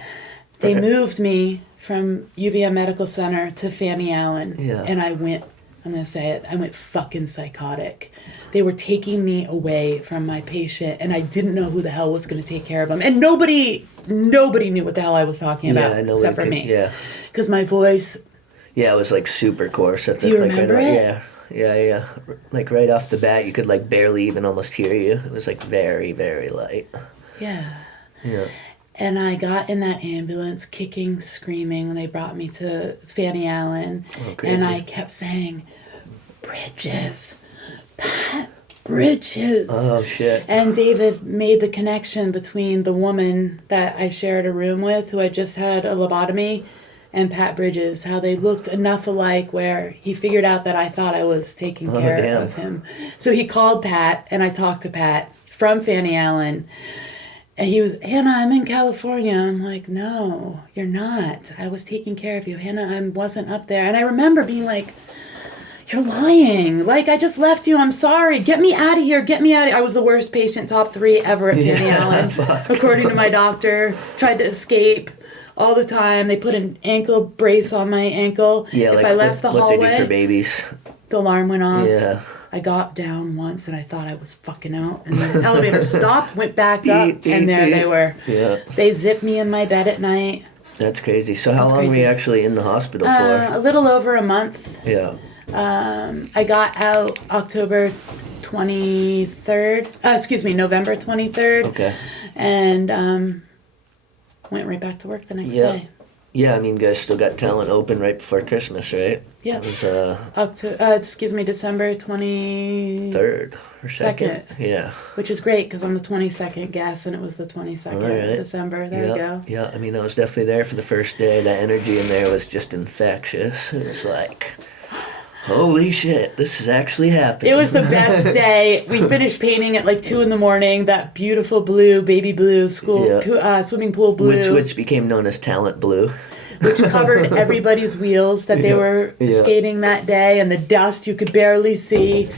They moved me from UVM Medical Center to Fanny Allen. Yeah. And I'm going to say it, I went fucking psychotic. They were taking me away from my patient, and I didn't know who the hell was going to take care of him. And nobody knew what the hell I was talking about, except for me. Yeah. Because my voice... Yeah, it was like super coarse. Do you remember it? Yeah. Like right off the bat, you could like barely even almost hear you. It was like very, very light. Yeah. Yeah. And I got in that ambulance, kicking, screaming, and they brought me to Fanny Allen. Oh, crazy. And I kept saying, Bridges, Pat Bridges. Oh, shit. And David made the connection between the woman that I shared a room with, who had just had a lobotomy, and Pat Bridges, how they looked enough alike where he figured out that I thought I was taking care of him. So he called Pat, and I talked to Pat from Fanny Allen. And he was, Hannah, I'm in California. I'm like, no, you're not. I was taking care of you. Hannah, I wasn't up there. And I remember being like, you're lying. Like, I just left you. I'm sorry. Get me out of here. Get me out of here. I was the worst patient, top 3 ever at Fanny Allen, according to my doctor. Tried to escape all the time. They put an ankle brace on my ankle. Yeah, if like I left the hallway, what they do for babies. The alarm went off. Yeah. I got down once, and I thought I was fucking out. And the elevator stopped, went back up, and there they were. Yeah. They zipped me in my bed at night. That's crazy. So how long were you actually in the hospital for? A little over a month. Yeah. I got out October 23rd. November 23rd. Okay. And went right back to work the next day. Yeah, I mean, you guys still got talent open right before Christmas, right? Yeah. It was December 23rd. 3rd or 2nd. Yeah. Which is great because I'm the 22nd guest, and it was the 22nd of December. There you go. Yeah, I mean, I was definitely there for the first day. That energy in there was just infectious. It was like, holy shit, this is actually happening. It was the best day. We finished painting at like 2 a.m. That beautiful blue, baby blue swimming pool blue. Which became known as Talent Blue. Which covered everybody's wheels that they were skating that day, and the dust you could barely see.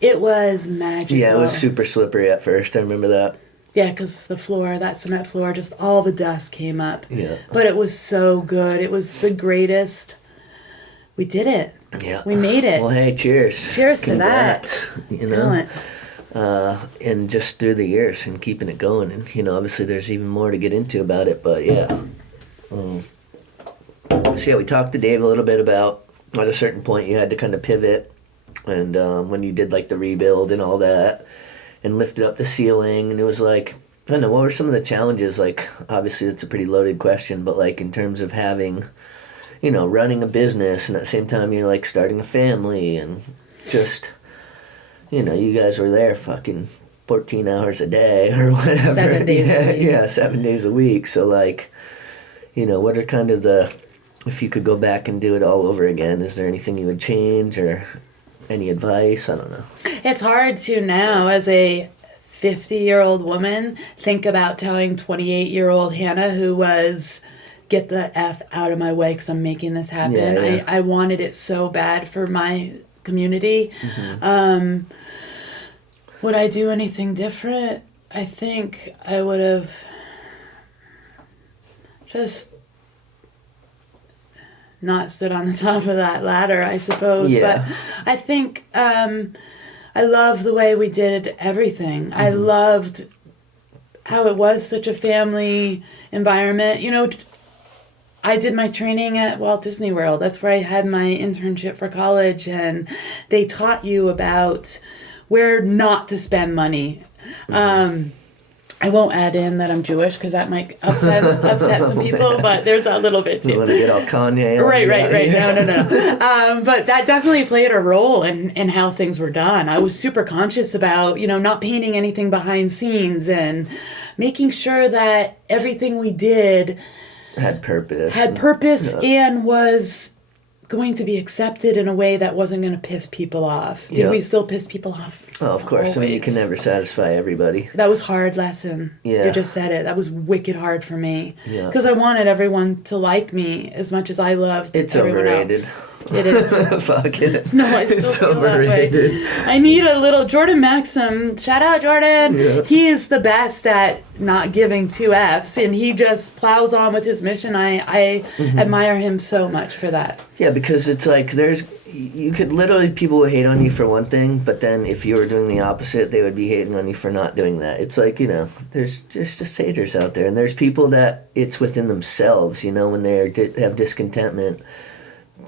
It was magical. Yeah, it was super slippery at first. I remember that. Yeah, because the floor, that cement floor, just all the dust came up. Yeah. But it was so good. It was the greatest. We did it. Yeah. We made it. Well, hey, cheers. Cheers Congrats, to that. You know? And just through the years and keeping it going. And, obviously there's even more to get into about it, but yeah. So yeah, we talked to Dave a little bit about at a certain point you had to kind of pivot, and when you did like the rebuild and all that, and lifted up the ceiling, and it was like, I don't know, what were some of the challenges? Like, obviously it's a pretty loaded question, but like in terms of having, running a business, and at the same time you're like starting a family, and just, you guys were there fucking 14 hours a day or whatever. 7 days a week. Yeah, 7 days a week. So like, what are kind of if you could go back and do it all over again, is there anything you would change or any advice? I don't know. It's hard to now, as a 50-year-old woman, think about telling 28-year-old Hannah, who was, get the F out of my way because I'm making this happen. Yeah. I wanted it so bad for my community. Mm-hmm. Would I do anything different? I think I would have just not stood on the top of that ladder, I suppose. Yeah. But I think I love the way we did everything. Mm-hmm. I loved how it was such a family environment. I did my training at Walt Disney World. That's where I had my internship for college, and they taught you about where not to spend money. Mm-hmm. I won't add in that I'm Jewish because that might upset some people, but there's a little bit You too. want to get all Kanye on Right. you? No. But that definitely played a role in how things were done. I was super conscious about, not painting anything behind scenes and making sure that everything we did Had purpose. And was going to be accepted in a way that wasn't going to piss people off. Did Yeah. we still piss people off? Oh, of course. I mean, you can Always. never satisfy everybody. That was hard lesson. Yeah. You just said it. That was wicked hard for me. Yeah. Because I wanted everyone to like me as much as I loved It's everyone overrated. else. It is. Fuck it. No, I still It's feel overrated. that way. I need a little Jordan Maxim. Shout out Jordan. Yeah. He is the best at not giving two Fs, and he just plows on with his mission. I admire him so much for that. Yeah, because it's like you could literally, people would hate on you for one thing, but then if you were doing the opposite, they would be hating on you for not doing that. It's like, there's just haters out there, and there's people that it's within themselves, when they have discontentment,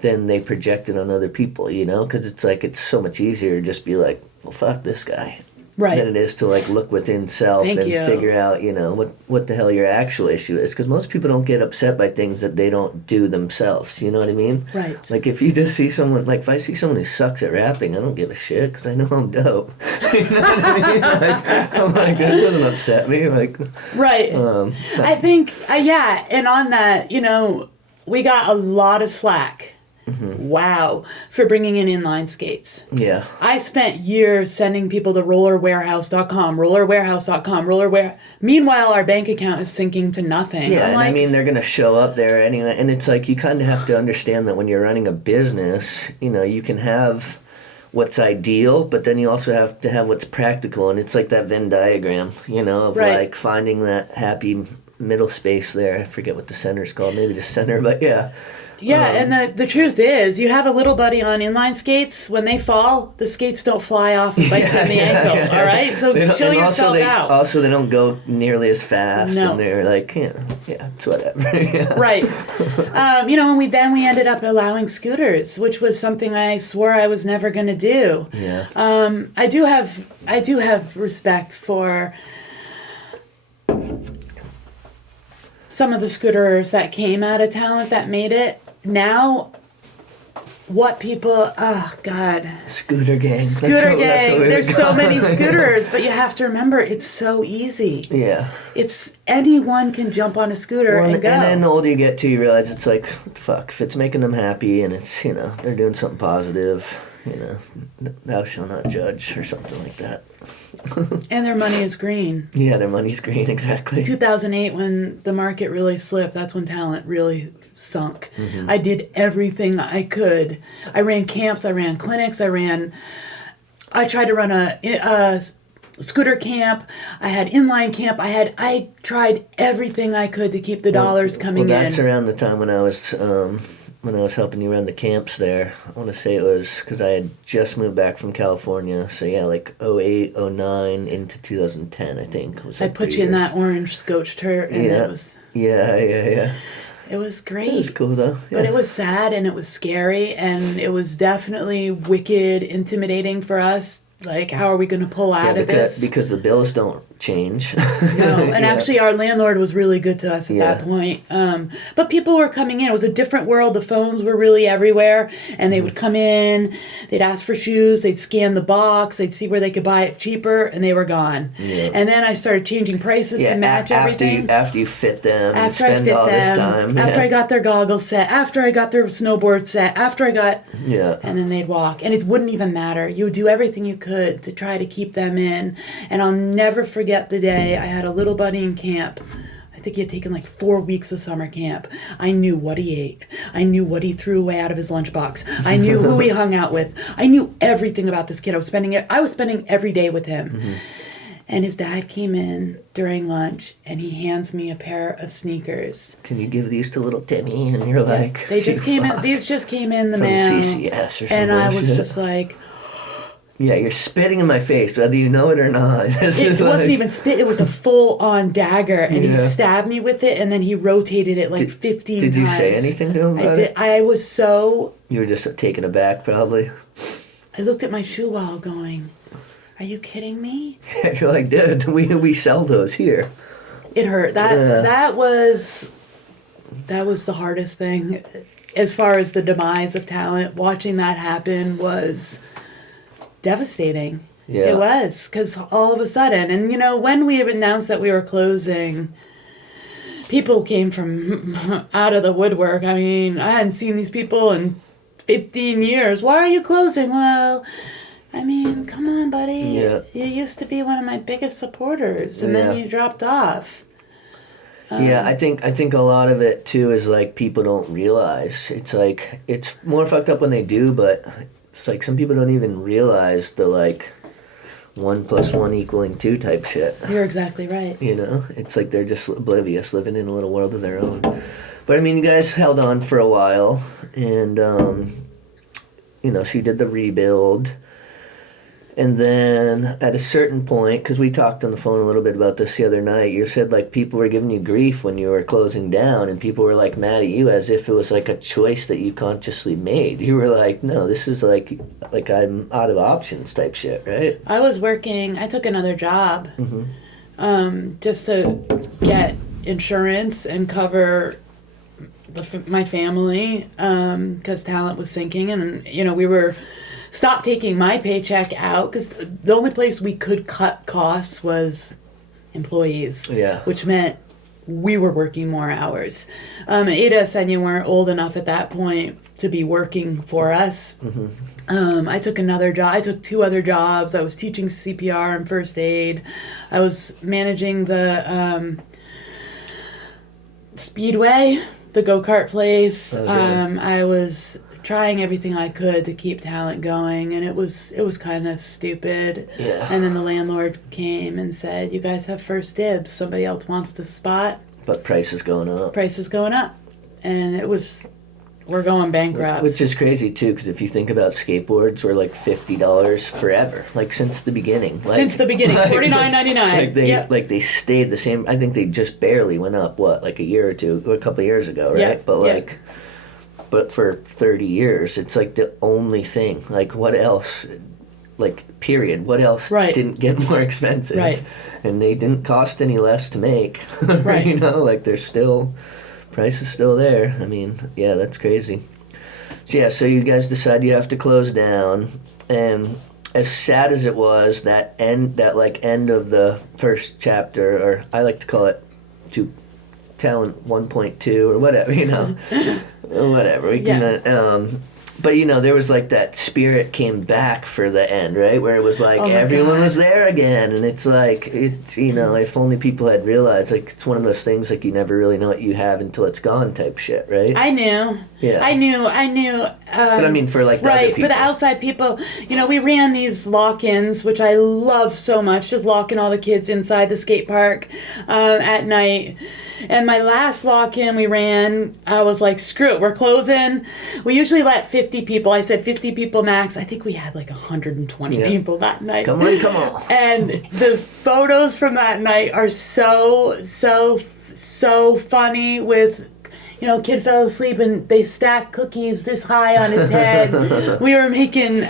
then they project it on other people, because it's like, it's so much easier to just be like, well, fuck this guy. Right. Than it is to like look within self Thank and you. figure out, what the hell your actual issue is. Because most people don't get upset by things that they don't do themselves. You know what I mean? Right. Like if you just see someone, like if I see someone who sucks at rapping, I don't give a shit because I know I'm dope. You know what I mean? I'm like, that doesn't upset me. Like, Right. I think, and on that, we got a lot of slack. Mm-hmm. Wow. For bringing in inline skates. yeah. I spent years sending people to rollerwarehouse.com. Meanwhile, our bank account is sinking to nothing. Yeah, I'm and like, I mean, they're going to show up there anyway. And it's like, you kind of have to understand that when you're running a business, you can have what's ideal, but then you also have to have what's practical. And it's like that Venn diagram, of Right. like finding that happy middle space there. I forget what the center's called, maybe just center, but yeah. yeah, and the truth is, you have a little buddy on inline skates. When they fall, the skates don't fly off and bite you in the ankle. All right, so They don't- chill and yourself out. Also, they don't go nearly as fast, No. and they're like, it's whatever. Yeah. Right. And we ended up allowing scooters, which was something I swore I was never going to do. Yeah. I do have respect for some of the scooters that came out of talent that made it. Now, what people, oh God. Scooter gang. Scooter gang. we There's were so going. many scooters, but you have to remember it's so easy. Yeah. It's anyone can jump on a scooter Well, and go. and then the older you get to, you realize it's like, what the fuck? If it's making them happy and it's, they're doing something positive, thou shalt not judge or something like that. And their money is green. Yeah, their money's green, exactly. 2008, when the market really slipped, that's when talent really sunk. Mm-hmm. I did everything I could. I ran camps, I ran clinics, I tried to run a scooter camp, I had inline camp, I tried everything I could to keep the dollars coming Well, that's in. around the time when I was helping you run the camps there. I want to say it was because I had just moved back from California. So yeah, like 08, 09 into 2010, I think. Was I like put 3 you in years. that orange scotch shirt, and Yeah. it was Yeah. great. It was cool though. But Yeah. it was sad and it was scary and it was definitely wicked, intimidating for us. Like, how are we going to pull out of this? because the bills don't change. No, and Yeah. actually our landlord was really good to us at that point. But people were coming in. It was a different world. The phones were really everywhere. And they would come in. They'd ask for shoes. They'd scan the box. They'd see where they could buy it cheaper. And they were gone. Yeah. And then I started changing prices to match everything. After you fit them and After I spend fit all them, this time. after yeah. I got their goggles set, after I got their snowboard set, after I got... Yeah. And then they'd walk. And it wouldn't even matter. You would do everything you could to try to keep them in. And I'll never forget the day I had a little buddy in camp. I think he had taken like 4 weeks of summer camp. I knew what he ate. I knew what he threw away out of his lunchbox. I knew who he hung out with. I knew everything about this kid. I was spending every day with him. Mm-hmm. And his dad came in during lunch and he hands me a pair of sneakers. Can you give these to little Timmy? And you're like, They just "You came in. fuck." These just came in the From mail. CCS or something. And I was shit. just like, Yeah, you're spitting in my face, whether you know it or not. it wasn't even spit. It was a full-on dagger, and he Yeah. stabbed me with it, and then he rotated it like 15 times. Did you say anything to him about I did. it? I was so... You were just taken aback, probably. I looked at my shoe while going, Are you kidding me? You're like, dude, we sell those here. It hurt. That was the hardest thing. As far as the demise of talent, watching that happen was devastating. Yeah. It was, because all of a sudden, and you know, when we announced that we were closing, people came from out of the woodwork. I mean, I hadn't seen these people in 15 years. Why are you closing? Well, I mean, come on, buddy. Yeah. You used to be one of my biggest supporters, and then you dropped off. Yeah, I think a lot of it too is like people don't realize. It's like it's more fucked up when they do, but it's like some people don't even realize the like 1 + 1 = 2 type shit. You're exactly right. You know, it's like they're just oblivious, living in a little world of their own. But I mean, you guys held on for a while, and you know, she did the rebuild. And then at a certain point, because we talked on the phone a little bit about this the other night, you said like people were giving you grief when you were closing down, and people were like mad at you as if it was like a choice that you consciously made. You were like, no, this is like I'm out of options type shit, right? I was working, I took another job just to get insurance and cover my family because talent was sinking, and you know, we were stopped taking my paycheck out because the only place we could cut costs was employees. Yeah. Which meant we were working more hours. Ada said you weren't old enough at that point to be working for us. I took another job. I took 2 other jobs. I was teaching CPR and first aid. I was managing the Speedway, the go-kart place. Okay. I was trying everything I could to keep talent going, and it was kind of stupid. Yeah. And then the landlord came and said, you guys have first dibs. Somebody else wants the spot. But price is going up. Price is going up. And we're going bankrupt. Which is crazy too, because if you think about skateboards, were like $50 forever, like since the beginning. Like, Since the beginning, $49.99. Like they stayed the same. I think they just barely went up. What, like a year or two, or a couple of years ago, right? Yeah, But yeah. like, but for 30 years, it's like the only thing. Like what else? Like period. What else didn't get more expensive? Right. And they didn't cost any less to make. Right. You know, like they're still. Price is still there. I mean, yeah, that's crazy. So yeah, so you guys decide you have to close down, and as sad as it was, that end of the first chapter, or I like to call it Talent 1.2 or whatever, you know, whatever. We can, but you know, there was like that spirit came back for the end, right? Where it was like everyone was there again, and it's like you know, if only people had realized, like it's one of those things like you never really know what you have until it's gone type shit, right? I knew. Yeah. I knew. But I mean, for like the other people. For the outside people, you know, we ran these lock-ins, which I love so much, just locking all the kids inside the skate park at night. And my last lock-in we ran, I was like, screw it, we're closing. We usually let 50 people. I said 50 people max. I think we had like 120 people that night. Come on. And the photos from that night are so funny with, you know, kid fell asleep and they stacked cookies this high on his head. We were making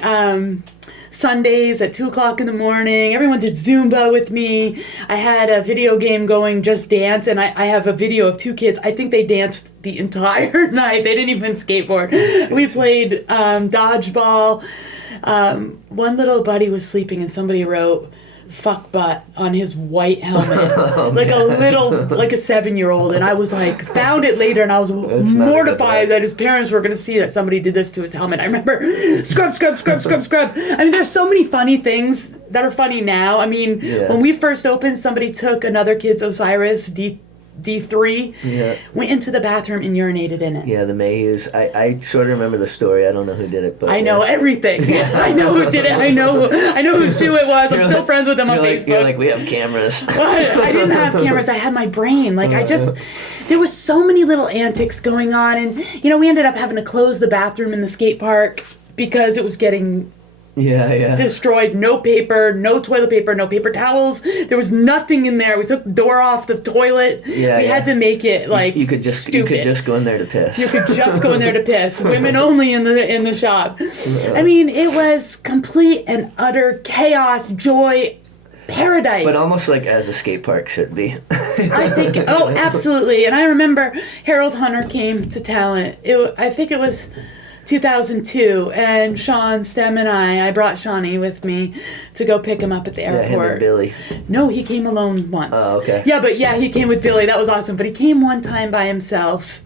Sundays at 2 o'clock in the morning. Everyone did Zumba with me. I had a video game going, Just Dance, and I have a video of 2 kids. I think they danced the entire night. They didn't even skateboard. We played dodgeball. One little buddy was sleeping and somebody wrote fuck butt on his white helmet. Like a 7-year-old. And I was like, found it later, and I was mortified that his parents were going to see that somebody did this to his helmet. I remember scrub. I mean, there's so many funny things that are funny now. I mean, when we first opened, somebody took another kid's Osiris D3, went into the bathroom and urinated in it. Yeah, the Mayhews. I sort of remember the story. I don't know who did it, but I know everything. I know who did it. I know whose shoe it was. I'm still friends with them on Facebook. You're like, we have cameras. I didn't have cameras. I had my brain. Like there was so many little antics going on, and you know, we ended up having to close the bathroom in the skate park because it was getting Yeah. Destroyed. No paper, no toilet paper, no paper towels. There was nothing in there. We took the door off the toilet. Yeah, we had to make it like you could just stupid. You could just go in there to piss. You could just go in there to piss. Women only in the shop. I mean, it was complete and utter chaos, joy, paradise. But almost like as a skate park should be. I think, oh, absolutely. And I remember Harold Hunter came to Talent. I think it was 2002, and Sean Stem and I brought Shawnee with me to go pick him up at the airport. Yeah, him and Billy. No, he came alone once. Oh, okay. Yeah, but yeah, he came with Billy. That was awesome. But he came one time by himself.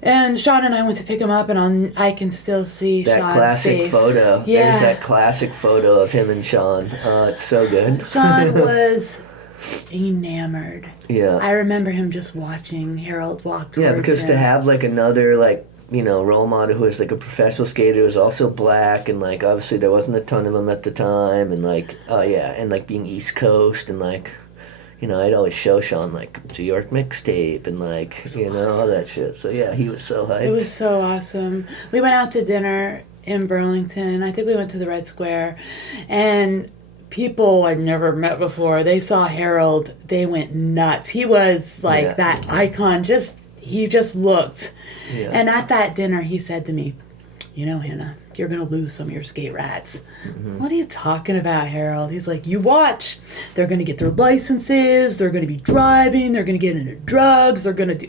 And Sean and I went to pick him up, and I can still see that Sean's classic face. photo. Yeah. There's that classic photo of him and Sean. Oh, it's so good. Sean was enamored. Yeah. I remember him just watching Harold walk towards Yeah, because him. to have like another like, you know, role model who was like a professional skater who was also black, and like obviously there wasn't a ton of them at the time, and like and like being East Coast, and like, you know, I'd always show Sean like the York mixtape and like, you know, all that shit. So yeah, he was so hyped. It was so awesome. We went out to dinner in Burlington. I think we went to the Red Square, and people I'd never met before, they saw Harold, they went nuts. He was like that icon. He just looked. Yeah. And at that dinner, he said to me, "You know, Hannah, you're going to lose some of your skate rats." Mm-hmm. "What are you talking about, Harold?" He's like, "You watch. They're going to get their licenses. They're going to be driving. They're going to get into drugs. They're going to do..."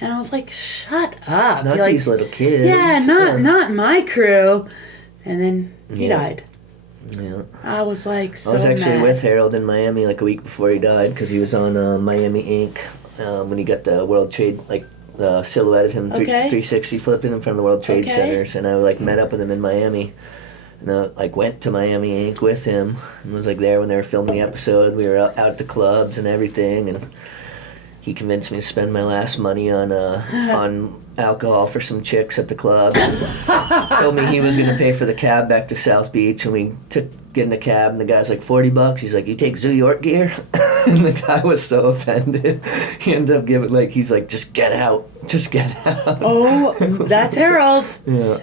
And I was like, "Shut up." Not these little kids. Yeah, not my crew. And then he died. Yeah. I was like so I was actually mad. with Harold in Miami like a week before he died, because he was on Miami Inc. When he got the World Trade, like the silhouette of him 360 flipping in front of the World Trade Centers, and I like met up with him in Miami, and I like went to Miami Inc. with him and was like there when they were filming the episode. We were out at the clubs and everything, and he convinced me to spend my last money on alcohol for some chicks at the club. Told me he was going to pay for the cab back to South Beach, and we get in the cab, and the guy's like, $40. He's like, "You take Zoo York gear?" And the guy was so offended. He ended up giving, like, he's like, just get out. Oh, that's Harold. Yeah.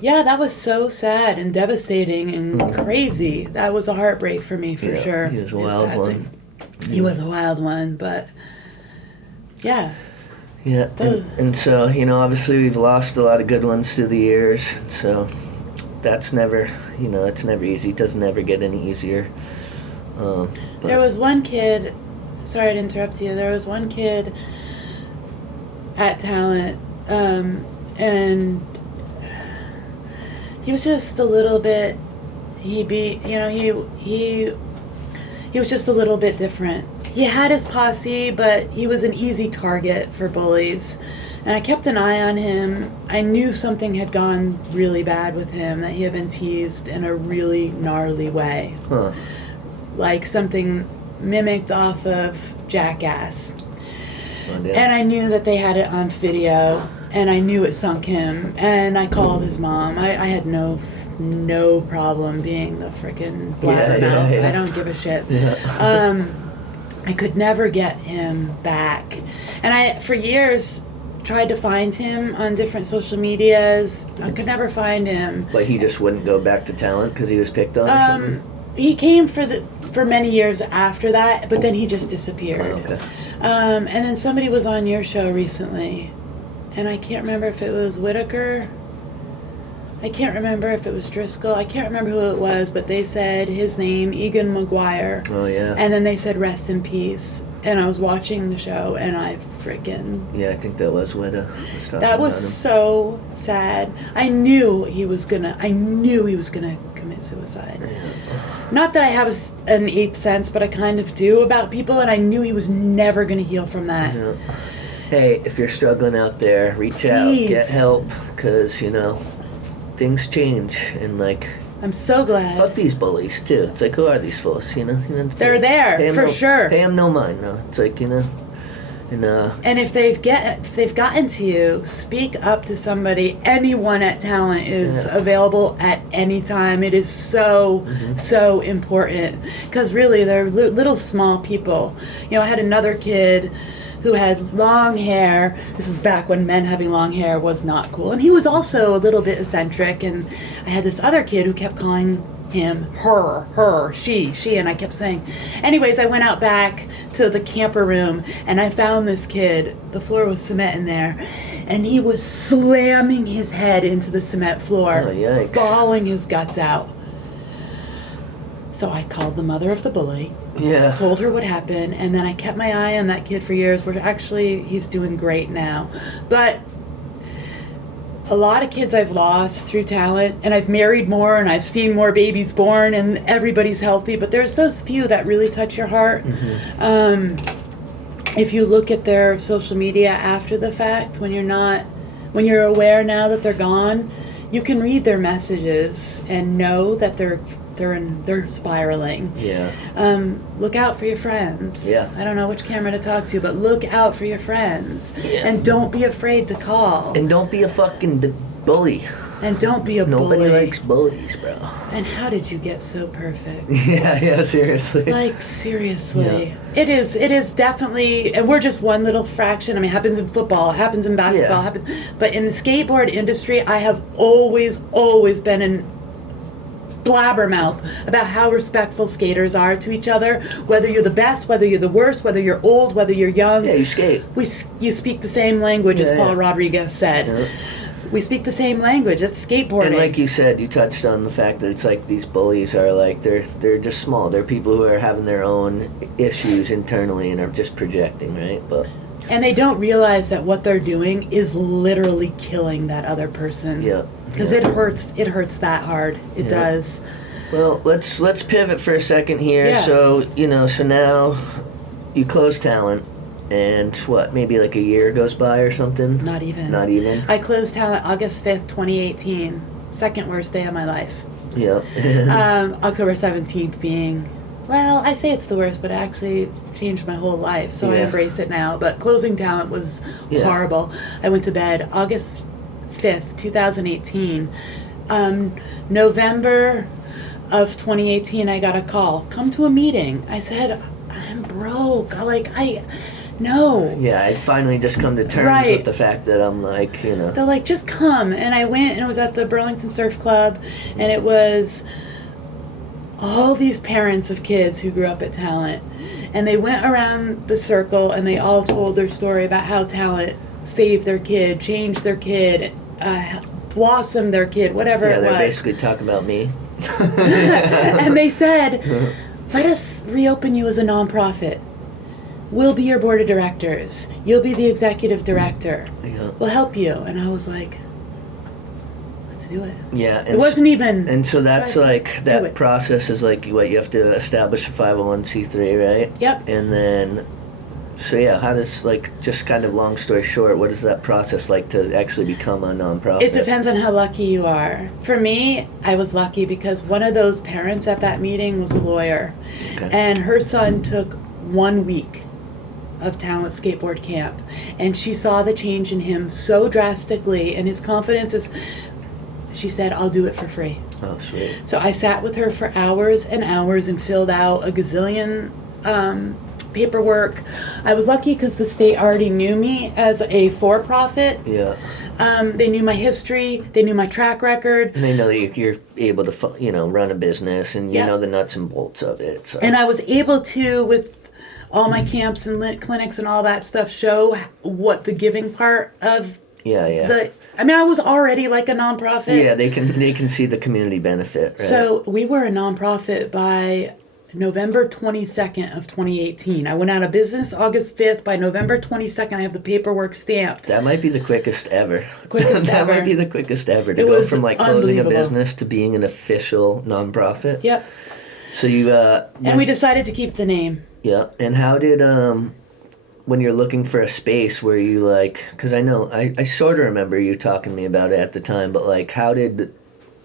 Yeah, that was so sad and devastating and crazy. That was a heartbreak for me, for sure. He was a wild one. He was a wild one, but yeah. Yeah, and so, you know, obviously we've lost a lot of good ones through the years, so that's never, you know, it's never easy. It doesn't ever get any easier. There was one kid, sorry to interrupt you, there was one kid at Talent, and he was just a little bit, he was just a little bit different. He had his posse, but he was an easy target for bullies. And I kept an eye on him. I knew something had gone really bad with him, that he had been teased in a really gnarly way. Huh. Like something mimicked off of Jackass. Oh, yeah. And I knew that they had it on video, and I knew it sunk him. And I called his mom. I had no problem being the frickin' blabbermouth. Yeah. I don't give a shit. Yeah. I could never get him back. And I, for years, tried to find him on different social medias. I could never find him. But he just wouldn't go back to Talent because he was picked on or something? He came for many years after that, but then he just disappeared. Oh, okay. And then somebody was on your show recently, and I can't remember if it was Whitaker. I can't remember if it was Driscoll. I can't remember who it was, but they said his name, Egan McGuire. Oh, yeah. And then they said rest in peace. And I was watching the show, and I freaking... Yeah, I think that was Weta. That was so sad. I knew he was gonna commit suicide. Yeah. Not that I have an eighth sense, but I kind of do about people, and I knew he was never gonna heal from that. Yeah. Hey, if you're struggling out there, reach out, get help, because, you know, things change, and like... I'm so glad. Fuck these bullies, too. It's like, who are these fools, you know? They're there, for sure. Pay them no mind, no. It's like, you know... And if they've gotten to you, speak up to somebody. Anyone at Talent is available at any time. It is so important, because really they're little small people. You know, I had another kid who had long hair. This was back when men having long hair was not cool. And he was also a little bit eccentric. And I had this other kid who kept calling him her, she, and I kept saying. Anyways, I went out back to the camper room and I found this kid. The floor was cement in there. And he was slamming his head into the cement floor, Oh, yikes. bawling his guts out. So I called the mother of the bully, Yeah. told her what happened, and then I kept my eye on that kid for years. Where actually he's doing great now. But a lot of kids I've lost through talent, and I've married more, and I've seen more babies born, and everybody's healthy. But there's those few that really touch your heart. If you look at their social media after the fact, when you're aware now that they're gone, you can read their messages and know that they're spiraling. Yeah. Look out for your friends. Yeah. I don't know which camera to talk to, but look out for your friends. Yeah. And don't be afraid to call. And don't be a fucking bully. And don't be a Nobody bully. likes bullies, bro. And how did you get so perfect? Yeah, seriously. Like, seriously. It is definitely, and we're just one little fraction. I mean, it happens in football, it happens in basketball, Yeah. but in the skateboard industry, I have always been in blabbermouth about how respectful skaters are to each other, whether you're the best, whether you're the worst, whether you're old, whether you're young. Yeah, you skate. You speak the same language, as Yeah, Paul yeah. Rodriguez said. Yeah. We speak the same language. That's skateboarding. And like you said, you touched on the fact that it's like these bullies are like they're just small. They're people who are having their own issues internally and are just projecting, right? But And they don't realize that what they're doing is literally killing that other person. yeah. Because yeah. it hurts that hard. It Yeah. does. Well, let's pivot for a second here. Yeah. So so now you close talent, and what? Maybe like a year goes by or something. Not even. Not even. I closed talent August 5th, 2018. Second worst day of my life. Yeah. October 17th being, well, I say it's the worst, but it actually changed my whole life. So I Yeah. embrace it now. But closing talent was Yeah. horrible. I went to bed August 5th, 2018. November of 2018, I got a call. Come to a meeting. I said, I'm broke. No. Yeah, I finally just come to terms Right. with the fact that I'm like, They're like, just come. And I went, and it was at the Burlington Surf Club, and it was all these parents of kids who grew up at Talent. And they went around the circle, and they all told their story about how Talent saved their kid, changed their kid, blossomed their kid, whatever yeah, it they're was. basically talking about me. And they said, let us reopen you as a nonprofit. We'll be your board of directors. You'll be the executive director. Yeah. We'll help you. And I was like, let's do it. Yeah. And It wasn't even. And so that's Try- like do that it. process is like what you have to establish a 501c3, right? Yep. And then, so yeah, how does just kind of long story short, what is that process like to actually become a nonprofit? It depends on how lucky you are. For me, I was lucky because one of those parents at that meeting was a lawyer. Okay. And her son took 1 week of Talent Skateboard Camp. And she saw the change in him so drastically, and his confidence is, she said, I'll do it for free. Oh, sweet. So I sat with her for hours and hours and filled out a gazillion paperwork. I was lucky because the state already knew me as a for-profit. Yeah. They knew my history. They knew my track record. And they know that you're able to, run a business and you Yeah. know the nuts and bolts of it. So. And I was able to, with all my camps and clinics and all that stuff, show what the giving part of yeah. I was already like a nonprofit. Yeah, they can see the community benefit, right? So we were a nonprofit by November 22nd of 2018. I went out of business August 5th. By November 22nd, I have the paperwork stamped. That might be the quickest ever. Quickest that ever. might be the quickest ever to It go was from closing a unbelievable. business to being an official nonprofit. Yep. So you And we decided to keep the name. yeah. And how did when you're looking for a space where you because I know I sort of remember you talking to me about it at the time, but how did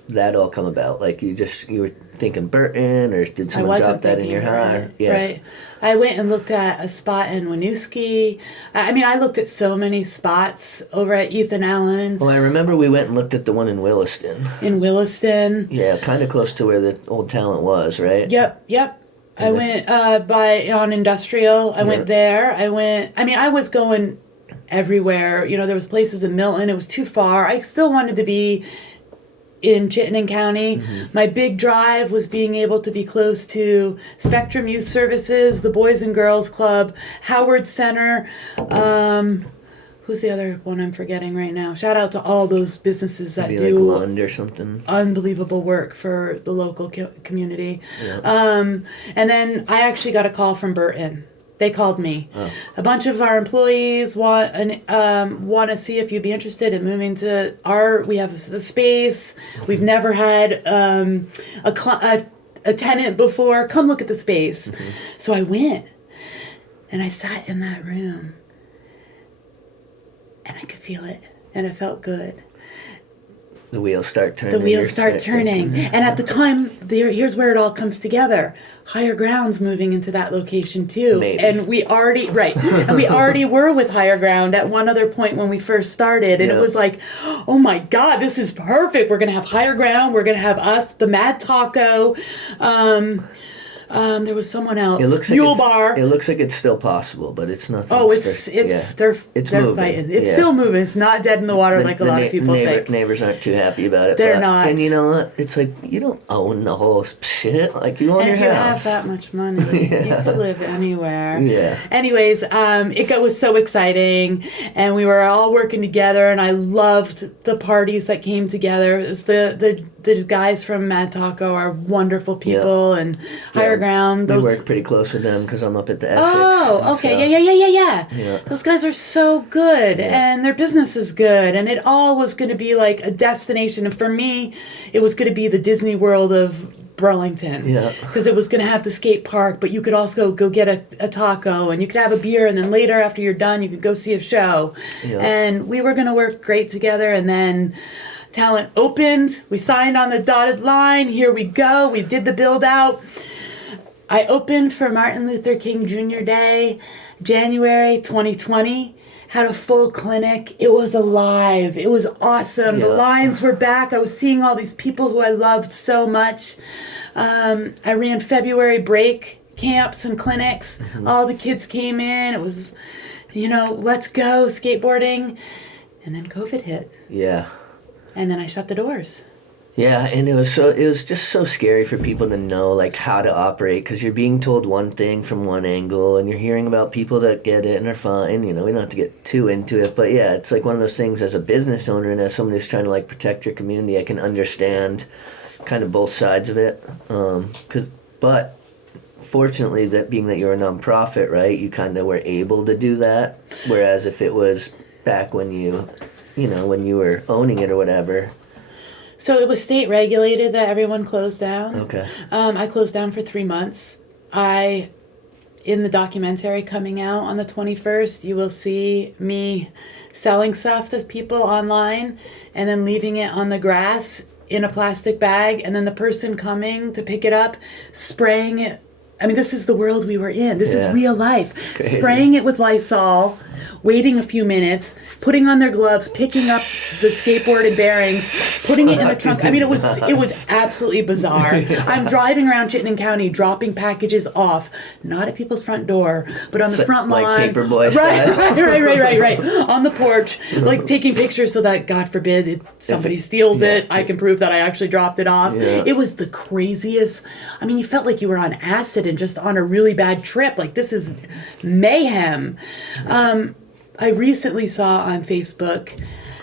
that all come about? You were thinking Burton, or did I someone wasn't drop that in thinking your about heart? it. Yes. Right. I went and looked at a spot in Winooski. I looked at so many spots over at Ethan Allen, Well, I remember we went and looked at the one in Williston. in Williston. Yeah, kind of close to where the old talent was, right? Yep. I went on industrial. I went there. I was going everywhere. You know, there was places in Milton. It was too far. I still wanted to be in Chittenden County. My big drive was being able to be close to Spectrum Youth Services, the Boys and Girls Club, Howard Center. Who's the other one I'm forgetting right now? Shout out to all those businesses that Maybe do like Lund or something. Unbelievable work for the local community. Yeah. And then I actually got a call from Burton. They called me. Oh. A bunch of our employees want to see if you'd be interested in moving to we have a space. We've never had a tenant before. Come look at the space. So I went and I sat in that room. And I could feel it, and it felt good. The wheels start turning. And at the time, here's where it all comes together. Higher Ground's moving into that location too. Maybe. And we already were with Higher Ground at one other point when we first started. And it was like, oh my God, this is perfect. We're going to have Higher Ground. We're going to have us, the Mad Taco. There was someone else. It looks Mule Bar. It looks like it's still possible, but it's nothing. Oh, they're moving. fighting. It's still moving. It's not dead in the water like a lot of people think. Neighbors aren't too happy about it. They're not. And you know what? It's like you don't own the whole shit. Like you own and your if you house. have that much money, you could live anywhere. Yeah. Anyways, it was so exciting, and we were all working together, and I loved the parties that came together. It was the guys from Mad Taco are wonderful people, and Higher Ground. We work pretty close with them because I'm up at the Essex. Oh, okay, yeah. Those guys are so good, and their business is good, and it all was going to be like a destination. And for me, it was going to be the Disney World of Burlington, because it was going to have the skate park, but you could also go get a taco, and you could have a beer, and then later after you're done, you could go see a show, and we were going to work great together. And then talent opened. We signed on the dotted line. Here we go. We did the build out. I opened for Martin Luther King Jr. Day, January 2020. Had a full clinic. It was alive. It was awesome. The lines were back. I was seeing all these people who I loved so much. I ran February break camps and clinics. All the kids came in. It was, let's go skateboarding. And then COVID hit. Yeah. And then I shut the doors. Yeah, and it was just so scary for people to know like how to operate, because you're being told one thing from one angle, and you're hearing about people that get it and are fine. We don't have to get too into it, but yeah, it's like one of those things as a business owner and as someone who's trying to like protect your community, I can understand kind of both sides of it. But fortunately, that being that you're a nonprofit, right, you kind of were able to do that. Whereas if it was back when when you were owning it or whatever. So it was state regulated that everyone closed down. Okay. I closed down for 3 months. In the documentary coming out on the 21st, you will see me selling stuff to people online and then leaving it on the grass in a plastic bag, and then the person coming to pick it up, spraying it. I mean, this is the world we were in. This is real life. Crazy. Spraying it with Lysol, waiting a few minutes, putting on their gloves, picking up the skateboarded bearings, putting it in the trunk. I mean, it was absolutely bizarre. I'm driving around Chittenden County, dropping packages off, not at people's front door, but on the front lawn. Like Paperboy style. Right. On the porch, like taking pictures so that, God forbid, somebody steals it, I can prove that I actually dropped it off. Yeah. It was the craziest. I mean, you felt like you were on acid and just on a really bad trip. Like, this is mayhem. I recently saw on Facebook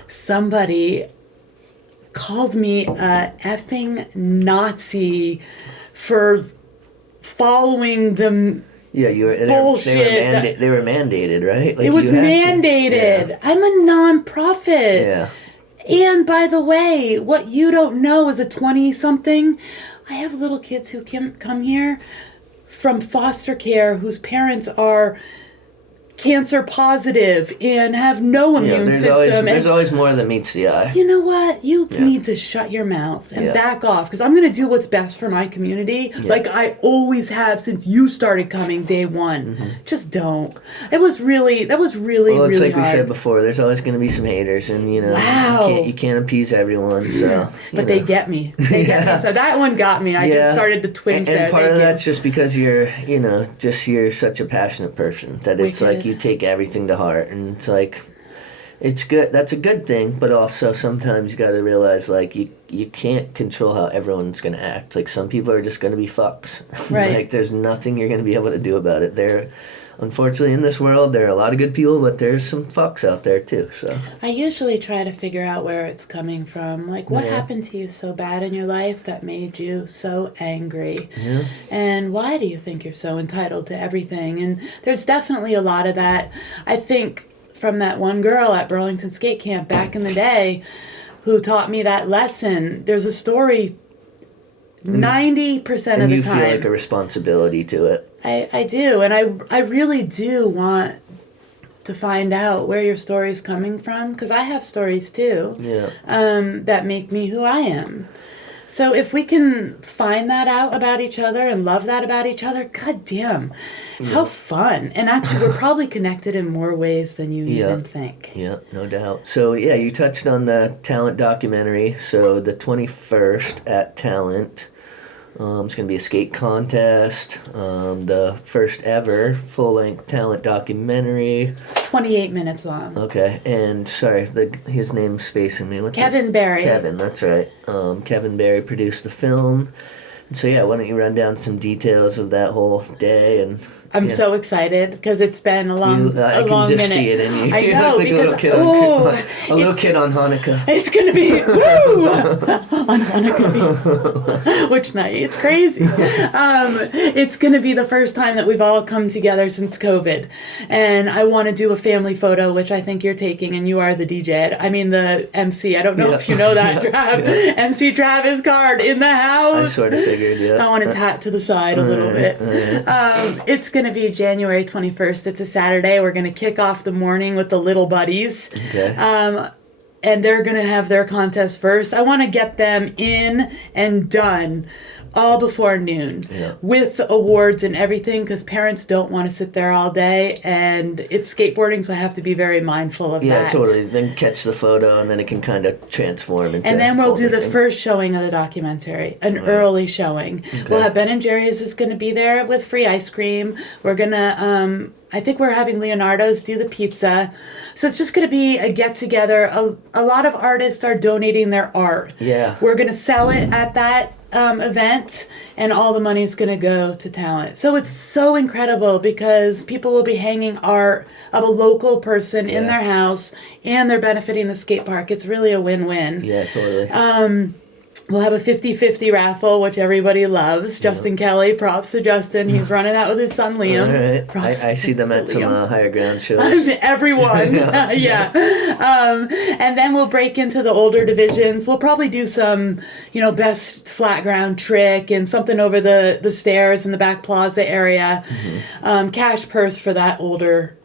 somebody called me a effing Nazi for following them. Yeah, bullshit. They were mandated, right? Like it was mandated. Yeah. I'm a nonprofit. Yeah. And by the way, what you don't know as a 20-something, I have little kids who come here from foster care whose parents are cancer positive and have no immune system. There's always more than meets the eye. You know what? You need to shut your mouth and back off, because I'm going to do what's best for my community, like I always have since you started coming day one. Just don't. That was really Well, it's really like hard. we said before. There's always going to be some haters, and you can't appease everyone. So, but they get me. They get me. So that one got me. I just started to twinge there. And part of that's just because you're such a passionate person that it's like you take everything to heart, and it's like, it's good. That's a good thing, but also sometimes you got to realize, like, you can't control how everyone's going to act. Like, some people are just going to be fucks. Right. Like, there's nothing you're going to be able to do about it. Unfortunately, in this world, there are a lot of good people, but there's some fucks out there too. So I usually try to figure out where it's coming from. Like, what happened to you so bad in your life that made you so angry? Yeah. And why do you think you're so entitled to everything? And there's definitely a lot of that. I think from that one girl at Burlington Skate Camp back in the day who taught me that lesson. There's a story 90% of the time. And you feel like a responsibility to it. I do, and I really do want to find out where your story is coming from, because I have stories too. Yeah. That make me who I am. So if we can find that out about each other and love that about each other, goddamn, how fun! And actually, we're probably connected in more ways than you even think. Yeah, no doubt. So yeah, you touched on the talent documentary. So the 21st at Talent. It's going to be a skate contest, the first ever full-length talent documentary. It's 28 minutes long. Okay, and sorry, his name's spacing me. Kevin Barry. Kevin, that's right. Kevin Barry produced the film. And so yeah, why don't you run down some details of that whole day and... I'm so excited because it's been a long minute. I can just see it in you. I know, like because a little kid on Hanukkah. It's gonna be woo on Hanukkah, which night? It's crazy. It's gonna be the first time that we've all come together since COVID, and I want to do a family photo, which I think you're taking, and you are the DJ. I mean the MC. I don't know if you know that, Trav. MC Travis Card in the house. I sort of figured, I want his hat to the side a little bit. It's going to be January 21st. It's a Saturday. We're going to kick off the morning with the little buddies. Okay. And they're going to have their contest first. I want to get them in and done all before noon with awards and everything, because parents don't want to sit there all day, and it's skateboarding, so I have to be very mindful of that. Yeah, totally. Then catch the photo, and then it can kind of transform into... And then we'll do the first showing of the documentary, an early showing. Okay. We'll have Ben & Jerry's is going to be there with free ice cream. We're going to... I think we're having Leonardo's do the pizza. So it's just going to be a get-together. A lot of artists are donating their art. Yeah. We're going to sell it at that event, and all the money is going to go to talent. So it's so incredible because people will be hanging art of a local person in their house, and they're benefiting the skate park. It's really a win-win. Yeah, totally. We'll have a 50-50 raffle, which everybody loves. Justin Kelly, props to Justin. He's running that with his son, Liam. All right. I see them at some higher ground shows. Everyone. Yeah. And then we'll break into the older divisions. We'll probably do some, best flat ground trick and something over the stairs in the back plaza area. Cash purse for that older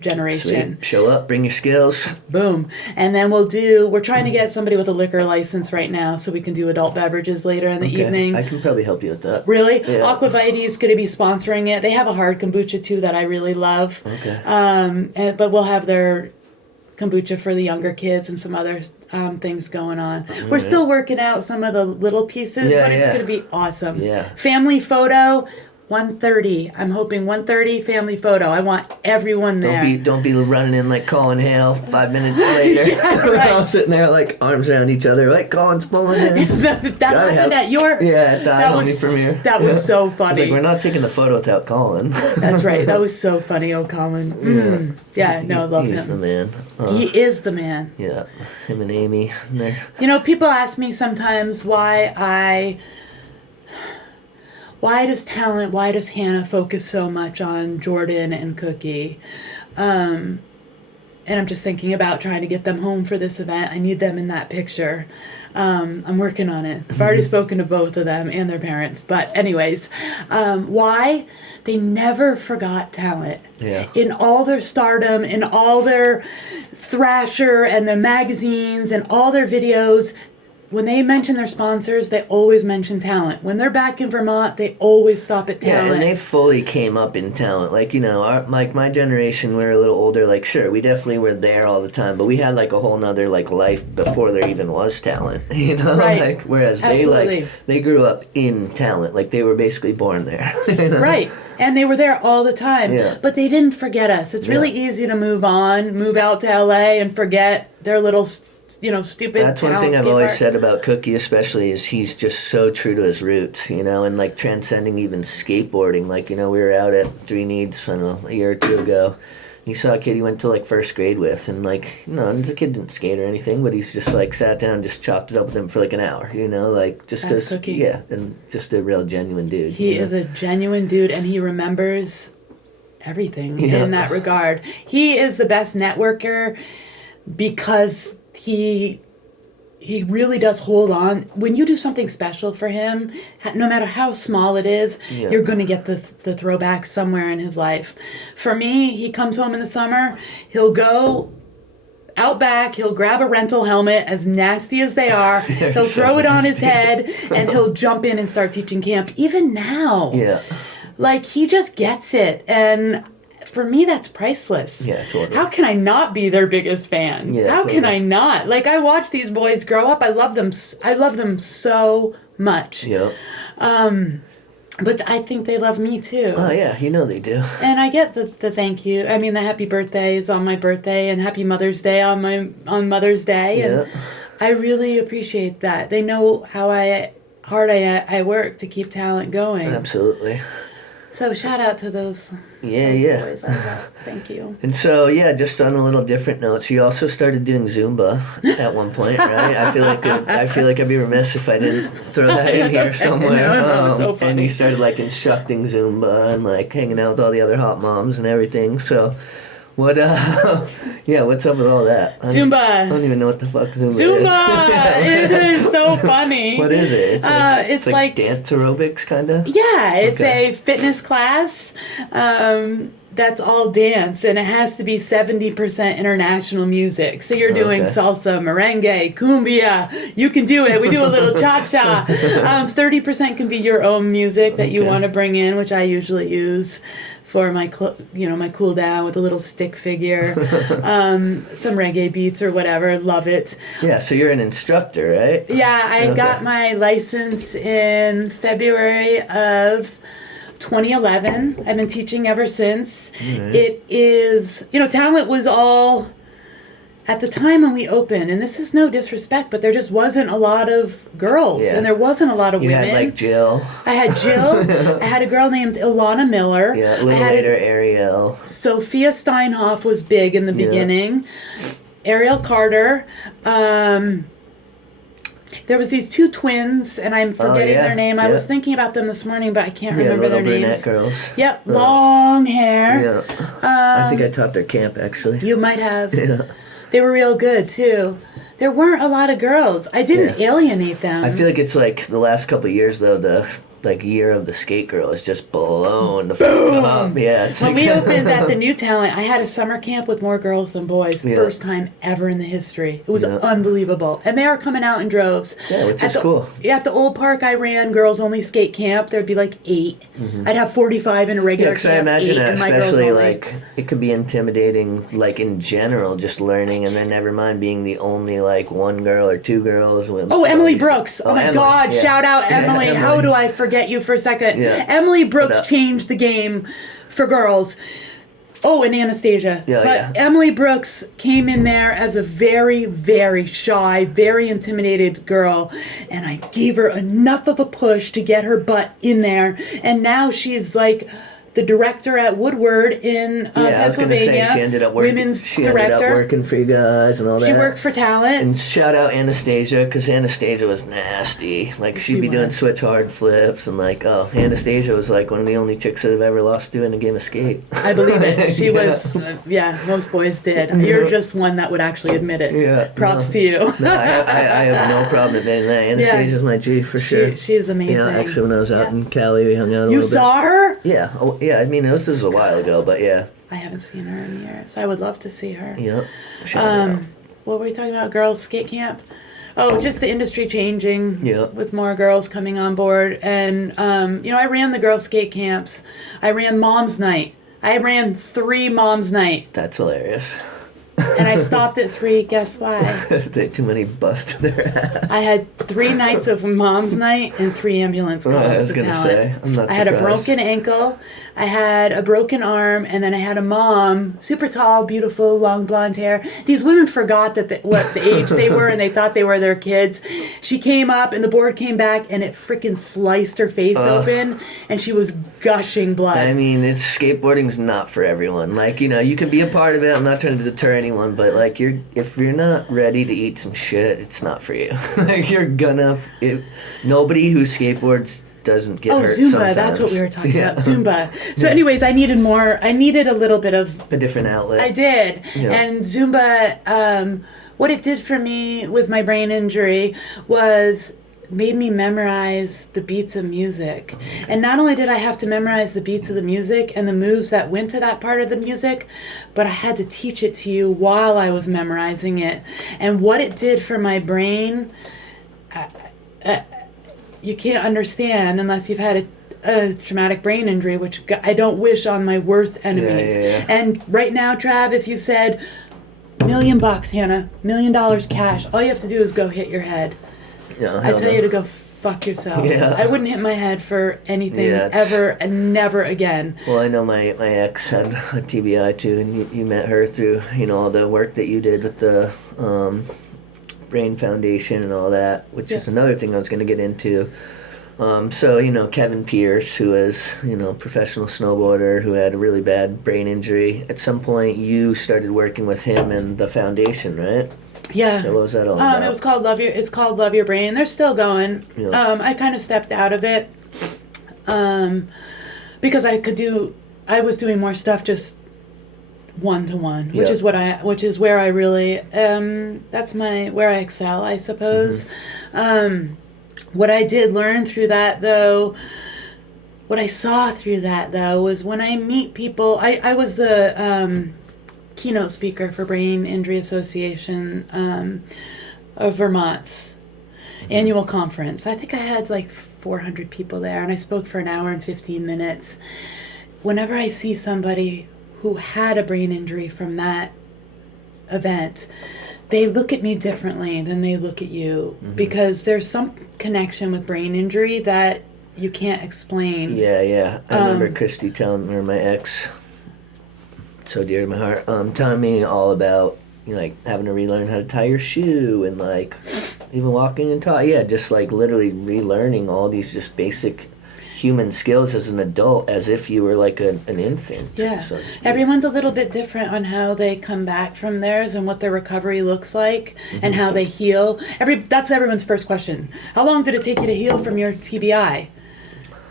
generation. Sweet. Show up, bring your skills. Boom. And then we're trying to get somebody with a liquor license right now so we can do adult beverages later in the evening. I can probably help you with that. Really? Yeah. Aquavite is going to be sponsoring it. They have a hard kombucha too that I really love. Okay. But we'll have their kombucha for the younger kids and some other things going on. We're still working out some of the little pieces, but it's going to be awesome. Yeah. Family photo. 1:30. I'm hoping 1:30 family photo. I want everyone there. Don't be running in like Colin Hale 5 minutes later. We're all sitting there like arms around each other, like Colin's pulling in. that happened at your... at the iHoney premiere. That was so funny. It's like, we're not taking the photo without Colin. That's right. That was so funny. Oh, Colin. I love him. He's the man. He is the man. Yeah. Him and Amy. People ask me sometimes why does Hannah focus so much on Jordan and Cookie? And And I'm just thinking about trying to get them home for this event. I need them in that picture. I'm working on it. I've already spoken to both of them and their parents. But anyways, why? They never forgot talent. Yeah. In all their stardom, in all their Thrasher and their magazines and all their videos, when they mention their sponsors, they always mention talent. When they're back in Vermont, they always stop at talent. Yeah, and they fully came up in talent. Like, like my generation, we were a little older. Like, sure, we definitely were there all the time, but we had like a whole nother like life before there even was talent. Right. Like, whereas Absolutely. they grew up in talent. Like they were basically born there. Right. And they were there all the time. Yeah. But they didn't forget us. It's really easy to move out to LA and forget their little stupid. That's one thing I've always said about Cookie, especially, is he's just so true to his roots, and like transcending even skateboarding. Like, we were out at Three Needs, I don't know, a year or two ago. You saw a kid he went to like first grade with, and like, the kid didn't skate or anything, but he's just like sat down and just chopped it up with him for like an hour, like just because, yeah, and just a real genuine dude. He is a genuine dude, and he remembers everything in that regard. He is the best networker because he really does hold on. When you do something special for him, no matter how small it is, you're going to get the throwback somewhere in his life. For me, he comes home in the summer, he'll go out back, he'll grab a rental helmet, as nasty as they are, he'll throw it on his head, and he'll jump in and start teaching camp. Even now. Yeah. Like, he just gets it. And for me, that's priceless. Yeah, totally. How can I not be their biggest fan? Yeah, How totally. can I not? Like, I watch these boys grow up. I love them so much. Yep. But I think they love me too. Oh, yeah, they do. And I get the thank you. I mean, the happy birthdays on my birthday and happy Mother's Day on Mother's Day. And I really appreciate that. They know how hard I work to keep talent going. Absolutely. So shout out to those boys. Thank you. And so, just on a little different note, so you also started doing Zumba at one point, right? I feel like I'd be remiss if I didn't throw that in here somewhere. No, it's so funny. And you started like instructing Zumba and like hanging out with all the other hot moms and everything. So, what's up with all that? Zumba. I don't even know what the fuck Zumba is. Zumba! It is so funny. What is it? It's like dance aerobics, kind of? Yeah, it's a fitness class that's all dance, and it has to be 70% international music. So you're doing salsa, merengue, cumbia. You can do it. We do a little cha-cha. 30% can be your own music that you want to bring in, which I usually use for my my cool down with a little stick figure, some reggae beats or whatever. Love it. Yeah, so you're an instructor, right? Yeah, I got my license in February of 2011. I've been teaching ever since. Mm-hmm. It is, talent was all at the time when we opened, and this is no disrespect, but there just wasn't a lot of girls, and there wasn't a lot of women. You had, like, Jill. I had Jill. I had a girl named Ilana Miller. Yeah, a little later, Ariel. Sophia Steinhoff was big in the beginning. Ariel Carter. There was these two twins, and I'm forgetting their name. I was thinking about them this morning, but I can't remember their names. Girls. Yep, long hair. Yeah. I think I taught their camp, actually. You might have. Yeah. They were real good, too. There weren't a lot of girls. I didn't alienate them. I feel like it's like the last couple of years, though, the year of the skate girl is just blown the fuck up. Yeah, it's when we opened at the New Talent, I had a summer camp with more girls than boys. First time ever in the history. It was unbelievable. And they are coming out in droves. Yeah, which is cool. At the old park I ran, girls only skate camp. There'd be like 8. Mm-hmm. I'd have 45 in a regular camp. Yeah, because I imagine that, especially like, it could be intimidating, like in general, just learning, and then never mind being the only like one girl or two girls. Emily Brooks. Oh my Emily. God, shout out Emily. Emily. How do I forget you for a second? Emily Brooks changed the game for girls. Oh, and Anastasia. Emily Brooks came in there as a very, very shy, very intimidated girl, and I gave her enough of a push to get her butt in there, and now she's like the director at Woodward in I was gonna Pennsylvania. say she ended up working. Women's She director. ended up working for you guys and all that. She worked for Talent. And shout out Anastasia, because Anastasia was nasty. Like, she'd She be doing was. switch hard flips, and like, Anastasia was like one of the only chicks that I've ever lost to in a game of skate. I believe it. She Yeah. was, most boys did. You're just one that would actually admit it. Yeah. Props to you. No, I have no problem admitting that. Anastasia's my G for sure. She is amazing. Yeah, actually, when I was out Yeah. in Cali, we hung out a You little bit. saw her? Yeah, I mean, this was a while ago, but yeah. I haven't seen her in years. I would love to see her. Yep. Shout out. What were we talking about? Girls skate camp? Oh, just the industry changing Yeah. with more girls coming on board. And, I ran the girls skate camps. I ran Mom's Night. I ran 3 Mom's Night. That's hilarious. And I stopped at 3. Guess why? They had too many busted their ass. I had 3 nights of Mom's Night and 3 ambulance calls I was to gonna Talent. say, I'm not I had a surprised. broken ankle, I had a broken arm, and then I had a mom, super tall, beautiful, long blonde hair. These women forgot that what the age they were, and they thought they were their kids. She came up, and the board came back, and it freaking sliced her face open, and she was gushing blood. I mean, skateboarding's not for everyone. Like, you can be a part of it. I'm not trying to deter anyone, but like, if you're not ready to eat some shit, it's not for you. Like, nobody who skateboards doesn't get hurt Zumba, sometimes. that's what we were talking Yeah. about, Zumba. So anyways, I needed a little bit of A different outlet. I did. Yeah. And Zumba, what it did for me with my brain injury was made me memorize the beats of music. And not only did I have to memorize the beats of the music and the moves that went to that part of the music, but I had to teach it to you while I was memorizing it. And what it did for my brain, you can't understand unless you've had a traumatic brain injury, which I don't wish on my worst enemies. Yeah. And right now, Trav, if you said, $1 million, Hannah, $1 million cash, all you have to do is go hit your head. Yeah, I hell tell no. you to go fuck yourself. Yeah. I wouldn't hit my head for anything Yeah, it's- ever and never again. Well, I know my ex had a TBI too, and you met her through all the work that you did with the Brain Foundation and all that, which is another thing I was going to get into. So Kevin Pierce, who is professional snowboarder who had a really bad brain injury. At some point, you started working with him and the foundation, right? Yeah. So what was that all about? It was called It's called Love Your Brain. They're still going. Yeah. I kind of stepped out of it because I was doing more stuff just one-to-one, which Yeah. is where I really that's where I excel, I suppose. What I did learn through that, though, what I saw through that, though, was when I meet people, I was the keynote speaker for Brain Injury Association of Vermont's annual conference. I think I had like 400 people there, and I spoke for 1 hour and 15 minutes. Whenever I see somebody who had a brain injury from that event, they look at me differently than they look at you, because there's some connection with brain injury that you can't explain. Yeah. I remember Christy telling me, or my ex, so dear to my heart, telling me all about like having to relearn how to tie your shoe and like even walking and talk. Yeah, just like literally relearning all these just basic human skills as an adult, as if you were like an infant. Yeah. so to speak. Everyone's a little bit different on how they come back from theirs and what their recovery looks like and how they heal. That's everyone's first question. How long did it take you to heal from your TBI?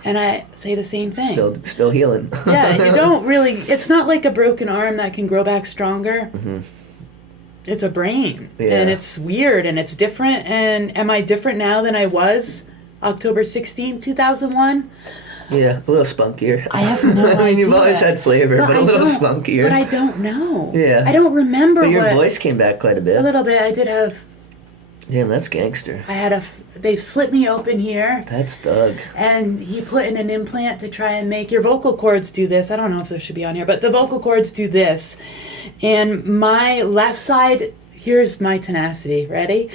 And I say the same thing. Still healing. Yeah, you don't really, it's not like a broken arm that can grow back stronger. It's a brain. Yeah. And it's weird and it's different. And am I different now than I was October 16, 2001? Yeah, a little spunkier. I have no idea. I mean, you've always had flavor, but a little don't- spunkier. But I don't know. Yeah. I don't remember But your what. voice came back quite a bit. A little bit. I did have. Damn, that's gangster. They slit me open here, That's Doug. and he put in an implant to try and make your vocal cords do this. I don't know if this should be on here, but the vocal cords do this. And my left side, here's my tenacity. Ready?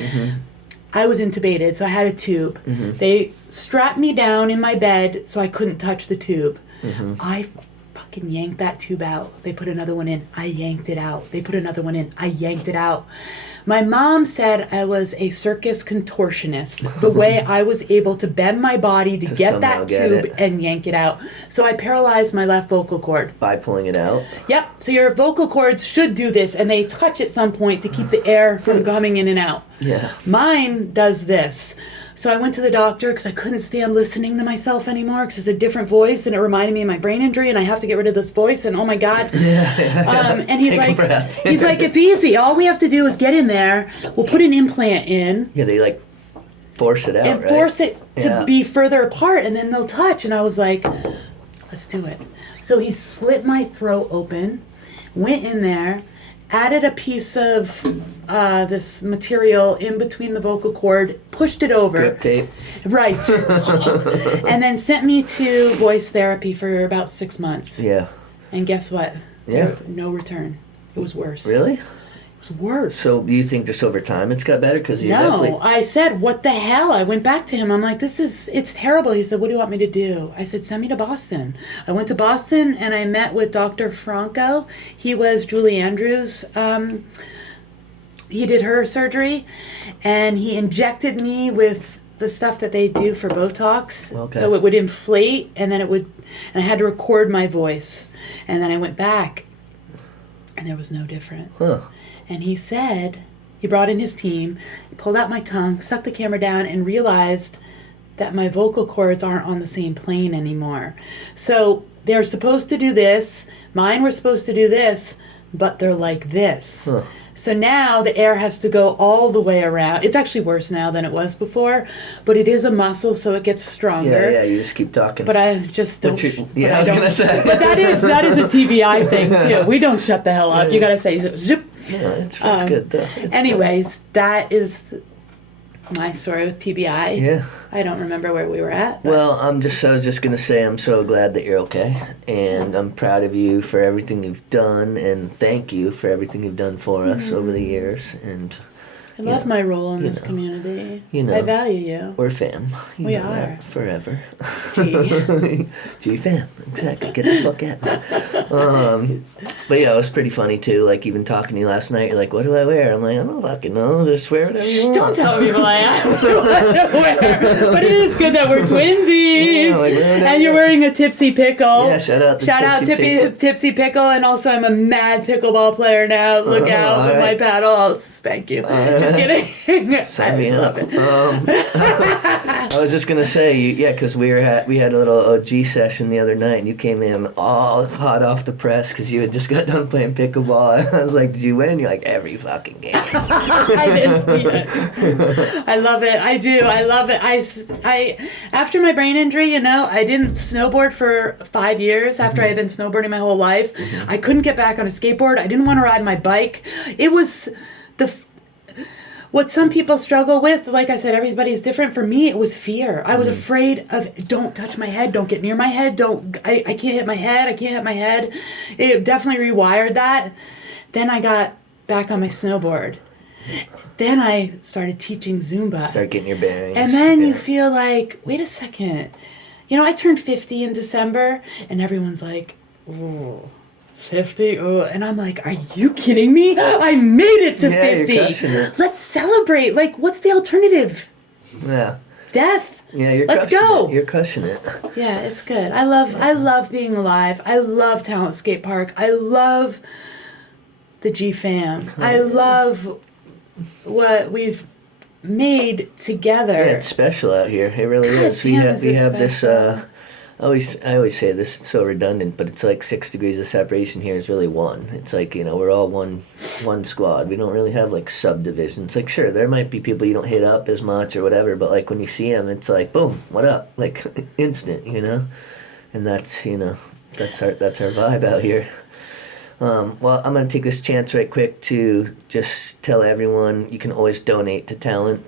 I was intubated, so I had a tube. They strapped me down in my bed so I couldn't touch the tube. I fucking fucking yanked that tube out. They put another one in. I yanked it out. They put another one in. I yanked it out. My mom said I was a circus contortionist, the way I was able to bend my body to get that tube and yank it out. So I paralyzed my left vocal cord. By pulling it out? Yep. So your vocal cords should do this, and they touch at some point to keep the air from coming in and out. Yeah. Mine does this. So I went to the doctor because I couldn't stand listening to myself anymore because it's a different voice and it reminded me of my brain injury and I have to get rid of this voice and oh my God. And he's like, it's easy. All we have to do is get in there. We'll put an implant in. Yeah, they like force it out, and force it to be further apart and then they'll touch. And I was like, let's do it. So he slit my throat open, went in there, added a piece of this material in between the vocal cord, pushed it over. Grip tape. Right. And then sent me to voice therapy for about 6 months. Yeah. And guess what? Yeah. No return. It was worse. Really? It was worse. So do you think just over time it's got better? Because No, I said, what the hell? I went back to him. I'm like, it's terrible. He said, what do you want me to do? I said, send me to Boston. I went to Boston and I met with Dr. Franco. He was Julie Andrews. He did her surgery and he injected me with the stuff that they do for Botox. Okay. So it would inflate and then and I had to record my voice. And then I went back and there was no different. Huh. And he said, he brought in his team, he pulled out my tongue, stuck the camera down, and realized that my vocal cords aren't on the same plane anymore. So they're supposed to do this, mine were supposed to do this, but they're like this. Huh. So now the air has to go all the way around. It's actually worse now than it was before, but it is a muscle, so it gets stronger. Yeah, you just keep talking. But I just don't. I was gonna say. But that is a TBI thing too. We don't shut the hell up. You gotta say zip. Yeah, it's good though. Anyways, that is my story with TBI. Yeah. I don't remember where we were at. But. Well, I was just gonna say I'm so glad that you're okay, and I'm proud of you for everything you've done, and thank you for everything you've done for us over the years. And I love my role in this community. I value you. We're fam. We are. Forever. G. G fam. Exactly. Get the fuck at me. But yeah, it was pretty funny too. Like even talking to you last night, you're like, "What do I wear?" I'm like, "I don't fucking know. Just wear whatever you want." Don't tell people I am. But it is good that we're twinsies. Yeah, like, and you're wearing a Tipsy Pickle. Yeah, shout out Tipsy Pickle. And also I'm a mad pickleball player now. Look out with my paddle. I'll spank you. Just kidding. Sign me love up. it. I was just gonna say, because we had a little OG session the other night, and you came in all hot off the press because you had just got done playing pickleball. And I was like, "Did you win?" You're like, "Every fucking game." I didn't. I love it. I do. I love it. I after my brain injury, I didn't snowboard for 5 years after I had been snowboarding my whole life. I couldn't get back on a skateboard. I didn't want to ride my bike. It was what some people struggle with. Like I said, everybody's different. For me, it was fear. I was afraid of, don't touch my head, don't get near my head, I can't hit my head, I can't hit my head. It definitely rewired that. Then I got back on my snowboard. Then I started teaching Zumba. Start getting your bearings. And then you feel like, wait a second. I turned 50 in December, and everyone's like, ooh. 50? Oh, and I'm like, are you kidding me? I made it to 50. You're crushing it. Let's celebrate. Like, what's the alternative? Yeah. Death. Yeah, Let's go. You're crushing it. Yeah, it's good. I love being alive. I love Talent Skate Park. I love the G Fam. I love what we've made together. Yeah, it's special out here. It really is. We have this. I always say this. It's so redundant, but it's like 6 degrees of separation here is really one. It's like we're all one squad. We don't really have like subdivisions. Like sure, there might be people you don't hit up as much or whatever, but like when you see them, it's like boom, what up? Like instant, and that's that's our vibe out here. Well, I'm going to take this chance right quick to just tell everyone you can always donate to Talent.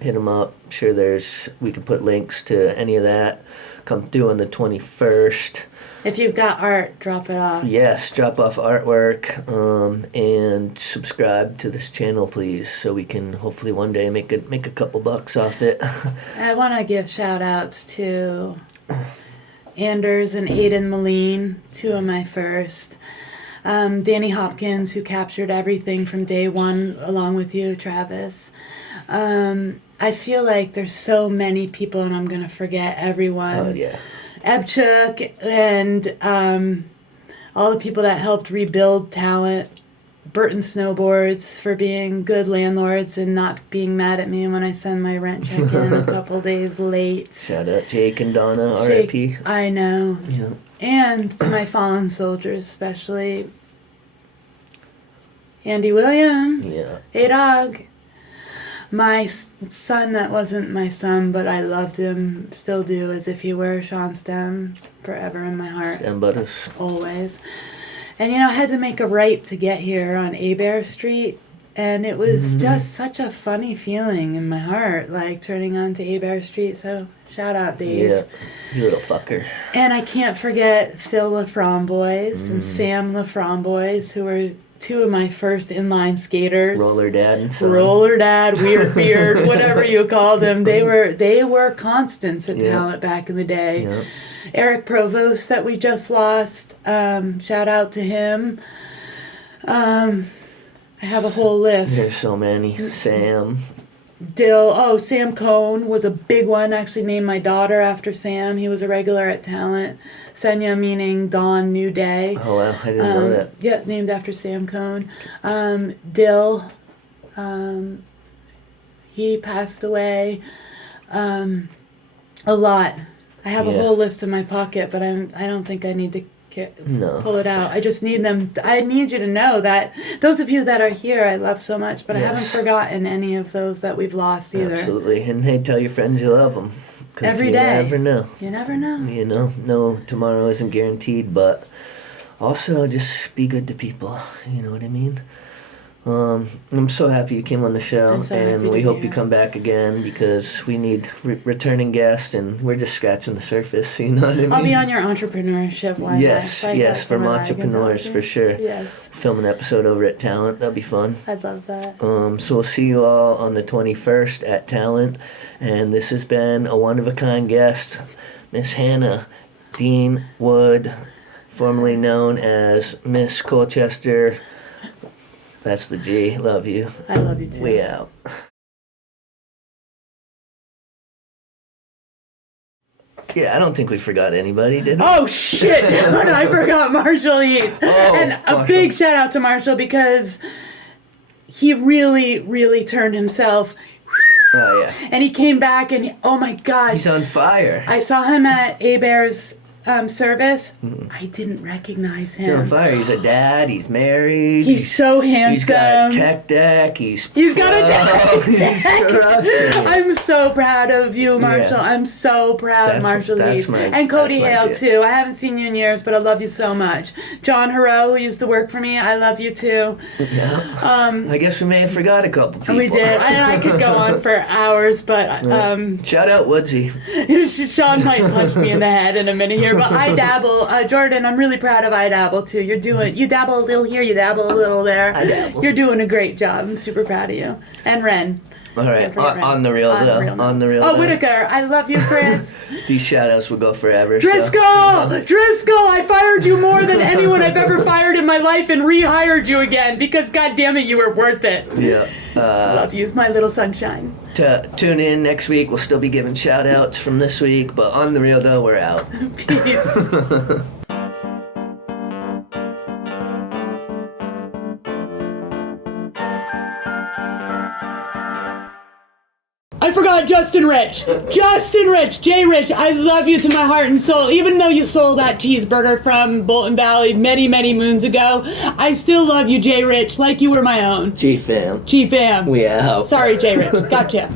Hit them up. I'm sure we can put links to any of that. Come through on the 21st. If you've got art, drop it off. Yes, drop off artwork, and subscribe to this channel, please, so we can hopefully one day make a couple bucks off it. I want to give shout outs to Anders and Aiden Moline, 2 of my first. Danny Hopkins, who captured everything from day one along with you, Travis. I feel like there's so many people and I'm going to forget everyone. Oh, yeah. Ebchuk and all the people that helped rebuild talent. Burton Snowboards for being good landlords and not being mad at me when I send my rent check in a couple days late. Shout out Jake and Donna, R.I.P. I know. Yeah. And to my fallen soldiers, especially Andy William. Yeah. Hey, dog. My son that wasn't my son, but I loved him, still do, as if he were Sean Stem, forever in my heart. Stem Butters. Always. And, I had to make a right to get here on Abear Street, and it was just such a funny feeling in my heart, like turning onto Abear Street, so shout out, Dave. Yeah, you little fucker. And I can't forget Phil Laframboise and Sam Laframboise, who were 2 of my first inline skaters. Roller Dad and son. Roller Dad, Weird Beard, whatever you called them. They were constants at talent back in the day. Yeah. Eric Provost that we just lost. Shout out to him. I have a whole list. There's so many. Sam. Sam Cohn was a big one. Actually named my daughter after Sam. He was a regular at Talent. Senya meaning dawn, new day. Oh, wow. I didn't know that. Yeah, named after Sam Cohn. Dill. He passed away. A lot. I have a whole list in my pocket, but I don't think I need to pull it out. I just need them. I need you to know that those of you that are here, I love so much, but I haven't forgotten any of those that we've lost either. Absolutely. And hey, tell your friends you love them. Every day. You never know. You never know. No, tomorrow isn't guaranteed, but also just be good to people. You know what I mean? I'm so happy you came on the show, and we hope you come back again because we need returning guests, and we're just scratching the surface. You know what I mean? I'll be on your entrepreneurship line. Yes, for entrepreneurs for sure. Yes. Film an episode over at Talent. That'll be fun. I'd love that. So we'll see you all on the 21st at Talent, and this has been a one-of-a-kind guest, Miss Hannah Deene-Wood, formerly known as Miss Colchester. That's the G. Love you. I love you too. We out. Yeah, I don't think we forgot anybody, did we? Oh, shit. I forgot Marshall Heath. And a big shout out to Marshall because he really, really turned himself. Oh, yeah. And he came back and, oh my gosh. He's on fire. I saw him at Abear's service. I didn't recognize him. He's on fire. He's a dad. He's married. He's so handsome. He's got a tech deck. He's got a tech deck. I'm so proud of you, Marshall. Yeah. I'm so proud, Marshall Heath. And Cody Hale, too. I haven't seen you in years, but I love you so much. John Hero, who used to work for me, I love you, too. Yeah. I guess we may have forgot a couple people. We did. I could go on for hours, but... Shout out Woodsy. Sean might punch me in the head in a minute here. But I dabble. Jordan, I'm really proud of I dabble too. You dabble a little here, you dabble a little there. I dabble. You're doing a great job. I'm super proud of you. And Ren. All right, on the real though. On the real. Oh, Whitaker, I love you, Chris. These shout-outs will go forever. Driscoll! I fired you more than anyone I've ever fired in my life and rehired you again because, God damn it, you were worth it. Yeah. Love you, my little sunshine. Tune in next week. We'll still be giving shout-outs from this week, but on the real though, we're out. Peace. I forgot Justin Rich, Jay Rich, I love you to my heart and soul. Even though you sold that cheeseburger from Bolton Valley many, many moons ago, I still love you, Jay Rich, like you were my own. G-Fam. G-Fam. We out. Sorry, Jay Rich. Gotcha.